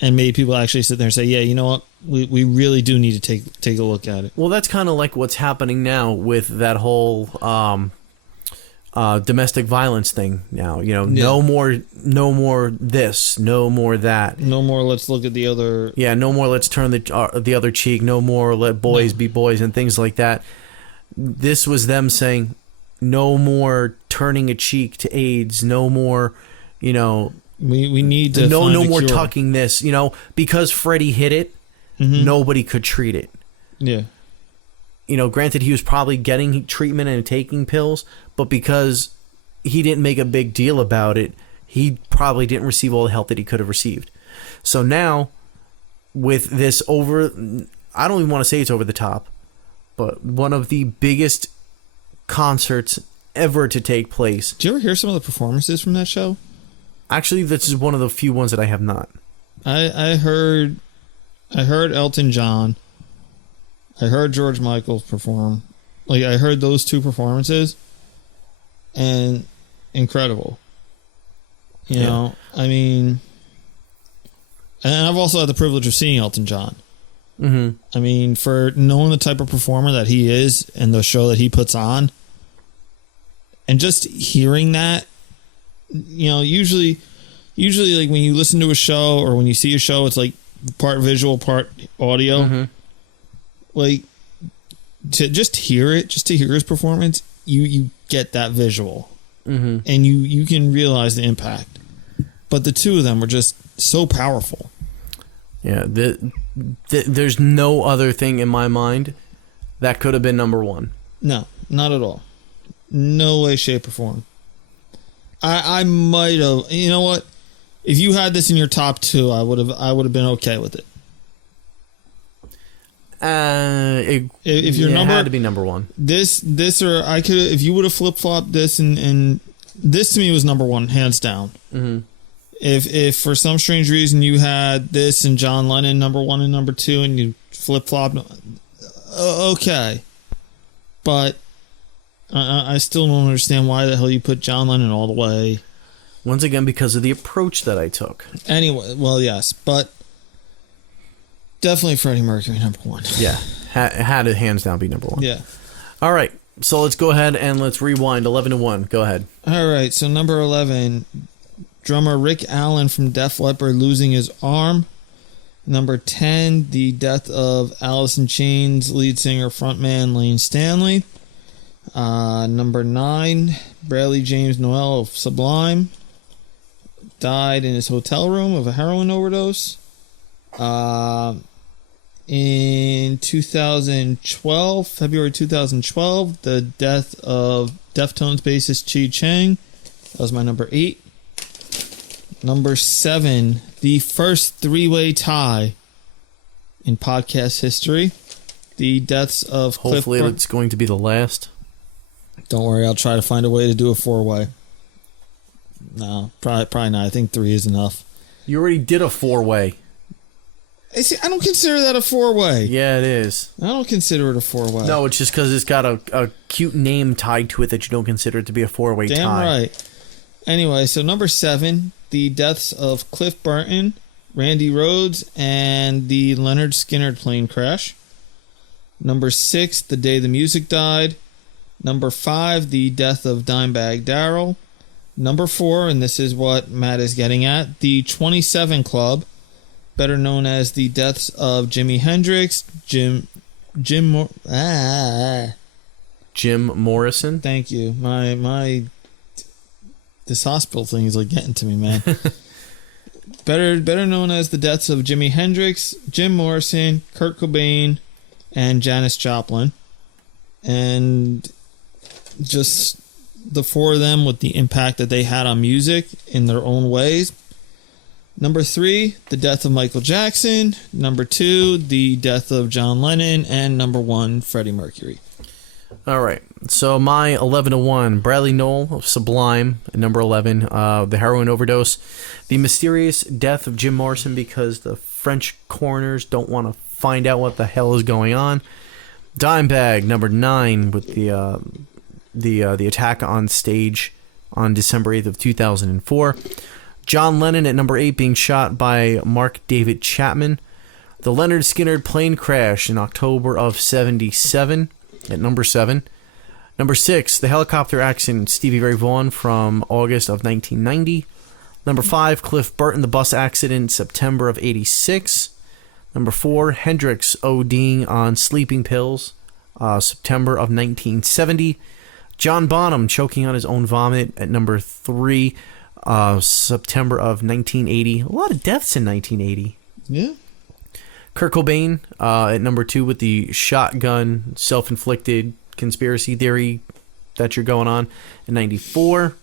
and made people actually sit there and say, yeah, you know what, we really do need to take a look at it. Well, that's kind of like what's happening now with that whole domestic violence thing now. No more this, no more that. No more let's look at the other. Yeah, no more let's turn the other cheek, no more let boys be boys and things like that. This was them saying no more turning a cheek to AIDS, no more, we need to no more tucking this, because Freddie hit it. Mm-hmm. Nobody could treat it. Yeah. Granted, he was probably getting treatment and taking pills, but because he didn't make a big deal about it, he probably didn't receive all the help that he could have received. So now, with this I don't even want to say it's over the top, but one of the biggest concerts ever to take place. Did you ever hear some of the performances from that show? Actually, this is one of the few ones that I have not. I heard Elton John. I heard George Michael perform. I heard those two performances, and incredible. And I've also had the privilege of seeing Elton John. Mm-hmm. For knowing the type of performer that he is and the show that he puts on, and just hearing that, usually like when you listen to a show or when you see a show, it's like part visual, part audio. Mm-hmm. To just hear his performance, you get that visual, mm-hmm. and you can realize the impact. But the two of them were just so powerful. Yeah, there's no other thing in my mind that could have been number one. No, not at all. No way, shape, or form. I might have. You know what? If you had this in your top two, I would have been okay with it. If your number had to be number one, this or I could, if you would have flip flopped this, and this to me was number one, hands down. Mm-hmm. If for some strange reason you had this and John Lennon number 1 and number 2 and you flip-flopped, okay. But I still don't understand why the hell you put John Lennon all the way. Once again, because of the approach that I took. Anyway, well, yes, but definitely Freddie Mercury number 1. Yeah, had to hands down be number 1. Yeah. All right, so let's go ahead and let's rewind 11-1. Go ahead. All right, so number 11, drummer Rick Allen from Def Leppard losing his arm. Number 10, the death of Alice in Chains lead singer frontman Lane Stanley. Number 9, Bradley James Noel of Sublime died in his hotel room of a heroin overdose. In 2012, February 2012, the death of Deftones bassist Chi Chang. That was my number 8. Number 7, the first three-way tie in podcast history. The deaths of Hopefully it's going to be the last. Don't worry, I'll try to find a way to do a 4-way. No, probably not. I think 3 is enough. You already did a 4-way. I don't consider that a 4-way. Yeah, it is. I don't consider it a 4-way. No, it's just because it's got a cute name tied to it that you don't consider it to be a 4-way tie. Damn right. Anyway, so number 7, the deaths of Cliff Burton, Randy Rhoads, and the Leonard Skinner plane crash. Number 6, the day the music died. Number 5, the death of Dimebag Darrell. Number 4, and this is what Matt is getting at, the 27 Club, better known as the deaths of Jimi Hendrix, Jim Morrison. Thank you. My this hospital thing is like getting to me, man. better known as the deaths of Jimi Hendrix, Jim Morrison, Kurt Cobain, and Janis Joplin. And just the 4 of them with the impact that they had on music in their own ways. Number 3, the death of Michael Jackson. Number 2, the death of John Lennon. And number 1, Freddie Mercury. All right. So my 11-1, Bradley Noel of Sublime. At number 11, the heroin overdose. The mysterious death of Jim Morrison because the French coroners don't want to find out what the hell is going on. Dimebag, number 9, with the attack on stage on December 8th of 2004. John Lennon at number 8 being shot by Mark David Chapman. The Leonard Skinner plane crash in October of 77 at number 7. Number 6, the helicopter accident Stevie Ray Vaughan from August of 1990. Number 5, Cliff Burton, the bus accident September of 86. Number 4, Hendrix ODing on sleeping pills September of 1970. John Bonham choking on his own vomit at number 3, September of 1980. A lot of deaths in 1980. Yeah. Kurt Cobain at number 2 with the shotgun self-inflicted conspiracy theory that you're going on in 94.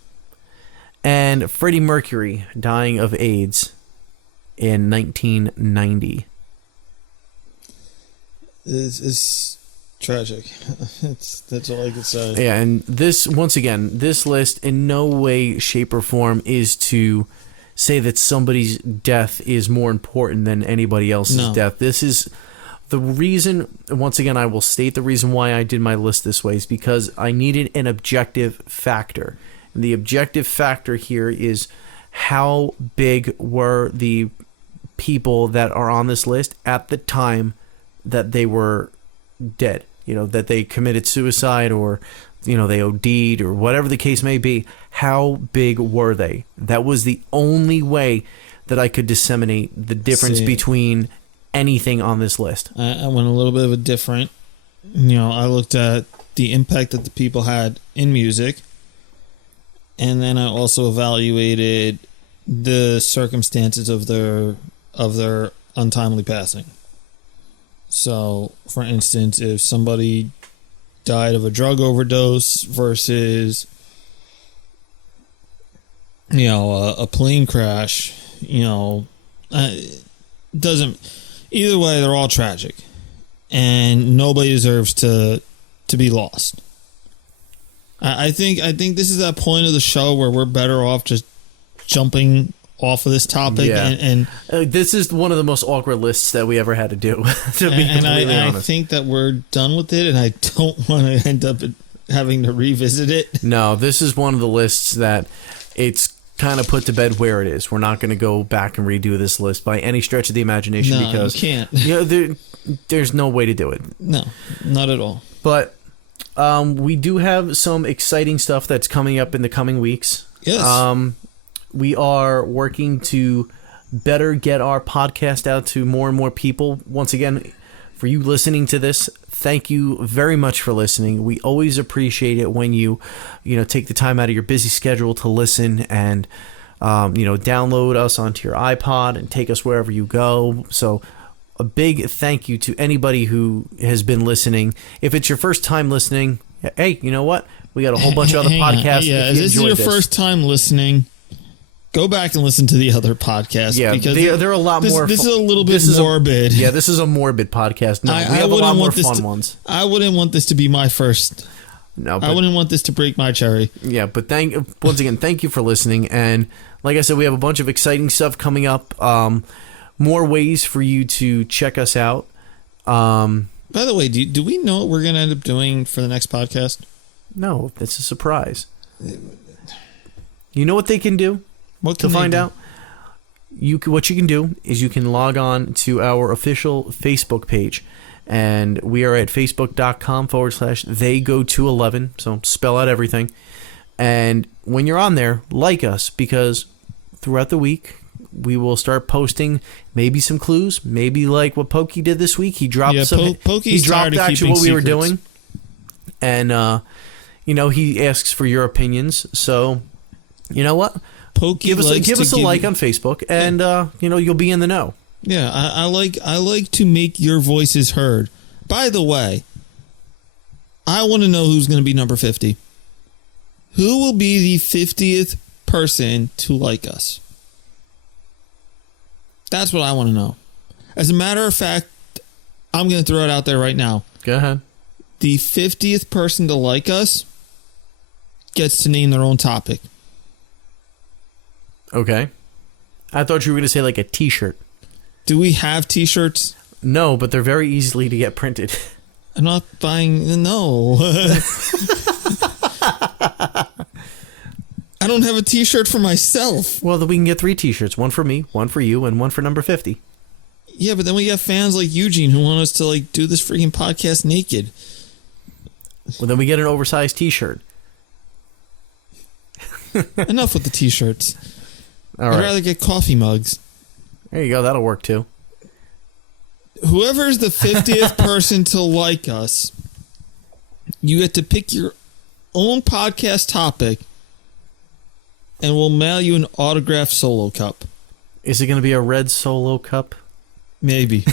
And Freddie Mercury dying of AIDS in 1990. It's tragic. That's all I can say. Yeah, and this, once again, this list in no way, shape, or form is to say that somebody's death is more important than anybody else's death. This is the reason, once again, I will state the reason why I did my list this way is because I needed an objective factor. And the objective factor here is how big were the people that are on this list at the time that they were dead, that they committed suicide or, they OD'd or whatever the case may be. How big were they? That was the only way that I could disseminate the difference between anything on this list. I went a little bit of a different, I looked at the impact that the people had in music, and then I also evaluated the circumstances of their untimely passing. So, for instance, if somebody died of a drug overdose versus, a plane crash, doesn't. Either way, they're all tragic, and nobody deserves to be lost. I think this is that point of the show where we're better off just jumping off of this topic. Yeah. And this is one of the most awkward lists that we ever had to do, to be completely honest. I think that we're done with it, and I don't want to end up having to revisit it. No, this is one of the lists that it's kind of put to bed where it is. We're not going to go back and redo this list by any stretch of the imagination, because you can't. There's no way to do it. No, not at all. But we do have some exciting stuff that's coming up in the coming weeks. Yes. We are working to better get our podcast out to more and more people. Once again, for you listening to this, thank you very much for listening. We always appreciate it when you take the time out of your busy schedule to listen and, download us onto your iPod and take us wherever you go. So a big thank you to anybody who has been listening. If it's your first time listening, hey, you know what? We got a whole bunch of other podcasts. Yeah, if this is your first time listening, go back and listen to the other podcasts. Yeah, because they're a lot more. This is a little bit morbid. This is a morbid podcast. No, we have a lot more fun ones. I wouldn't want this to be my first. No, I wouldn't want this to break my cherry. Yeah, but once again, thank you for listening. And like I said, we have a bunch of exciting stuff coming up. More ways for you to check us out. By the way, do we know what we're going to end up doing for the next podcast? No, it's a surprise. You know what they can do? What can to find do? out? What you can do is you can log on to our official Facebook page, and we are at facebook.com/theygo to11. So spell out everything. And when you're on there, like us, because throughout the week we will start posting maybe some clues, maybe like what Pokey did this week. He dropped Pokey's he dropped actually what we were doing, and he asks for your opinions. So you know what? Pokey give us a like on Facebook, and you'll be in the know. Yeah, I like to make your voices heard. By the way, I want to know who's going to be number 50. Who will be the 50th person to like us? That's what I want to know. As a matter of fact, I'm going to throw it out there right now. Go ahead. The 50th person to like us gets to name their own topic. Okay. I thought you were going to say like a t-shirt. Do we have t-shirts? No, but they're very easily to get printed. I'm not buying... No. I don't have a t-shirt for myself. Well, then we can get 3 t-shirts. One for me, one for you, and one for number 50. Yeah, but then we got fans like Eugene who want us to do this freaking podcast naked. Well, then we get an oversized t-shirt. Enough with the t-shirts. All right. I'd rather get coffee mugs. There you go. That'll work too. Whoever's the 50th person to like us, you get to pick your own podcast topic, and we'll mail you an autographed Solo cup. Is it going to be a red Solo cup? Maybe.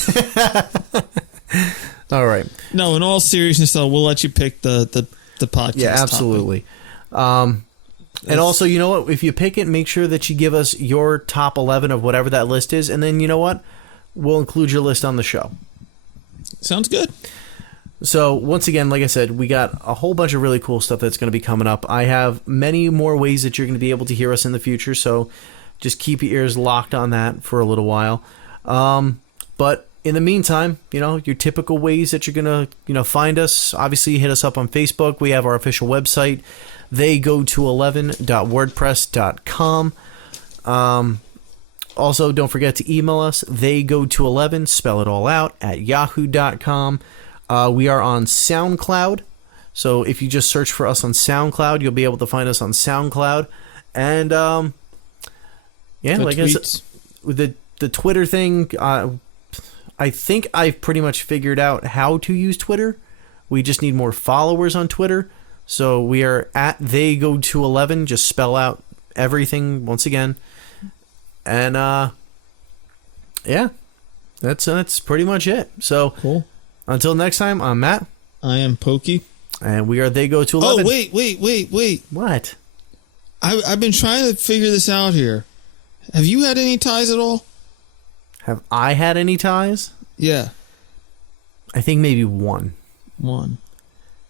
All right. No, in all seriousness, though, we'll let you pick the podcast. Yeah, absolutely. And also, you know what? If you pick it, make sure that you give us your top 11 of whatever that list is. And then, you know what? We'll include your list on the show. Sounds good. So, once again, like I said, we got a whole bunch of really cool stuff that's going to be coming up. I have many more ways that you're going to be able to hear us in the future. So, just keep your ears locked on that for a little while. But in the meantime, your typical ways that you're going to, find us. Obviously, hit us up on Facebook. We have our official website, theygo to11.wordpress.com. Also, don't forget to email us, theygo to11, spell it all out, at yahoo.com. We are on SoundCloud. So if you just search for us on SoundCloud, you'll be able to find us on SoundCloud. And, like I said, with the Twitter thing, I think I've pretty much figured out how to use Twitter. We just need more followers on Twitter. So we are at theygo to11. Just spell out everything once again. And that's pretty much it. So cool. Until next time, I'm Matt. I am Pokey. And we are Theygo to 11. Oh, wait. What? I've been trying to figure this out here. Have you had any ties at all? Have I had any ties? Yeah. I think maybe one. One.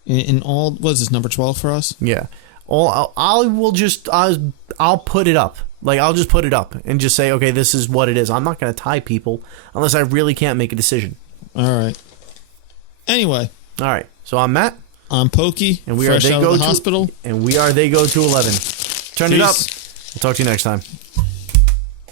In all, what is this, number 12 for us? Yeah. I'll put it up. Like, I'll just put it up and just say, okay, this is what it is. I'm not going to tie people unless I really can't make a decision. All right. Anyway. All right. So I'm Matt. I'm Pokey. And we are They Go to Hospital. And we are They Go to 11. Turn it up. We'll talk to you next time.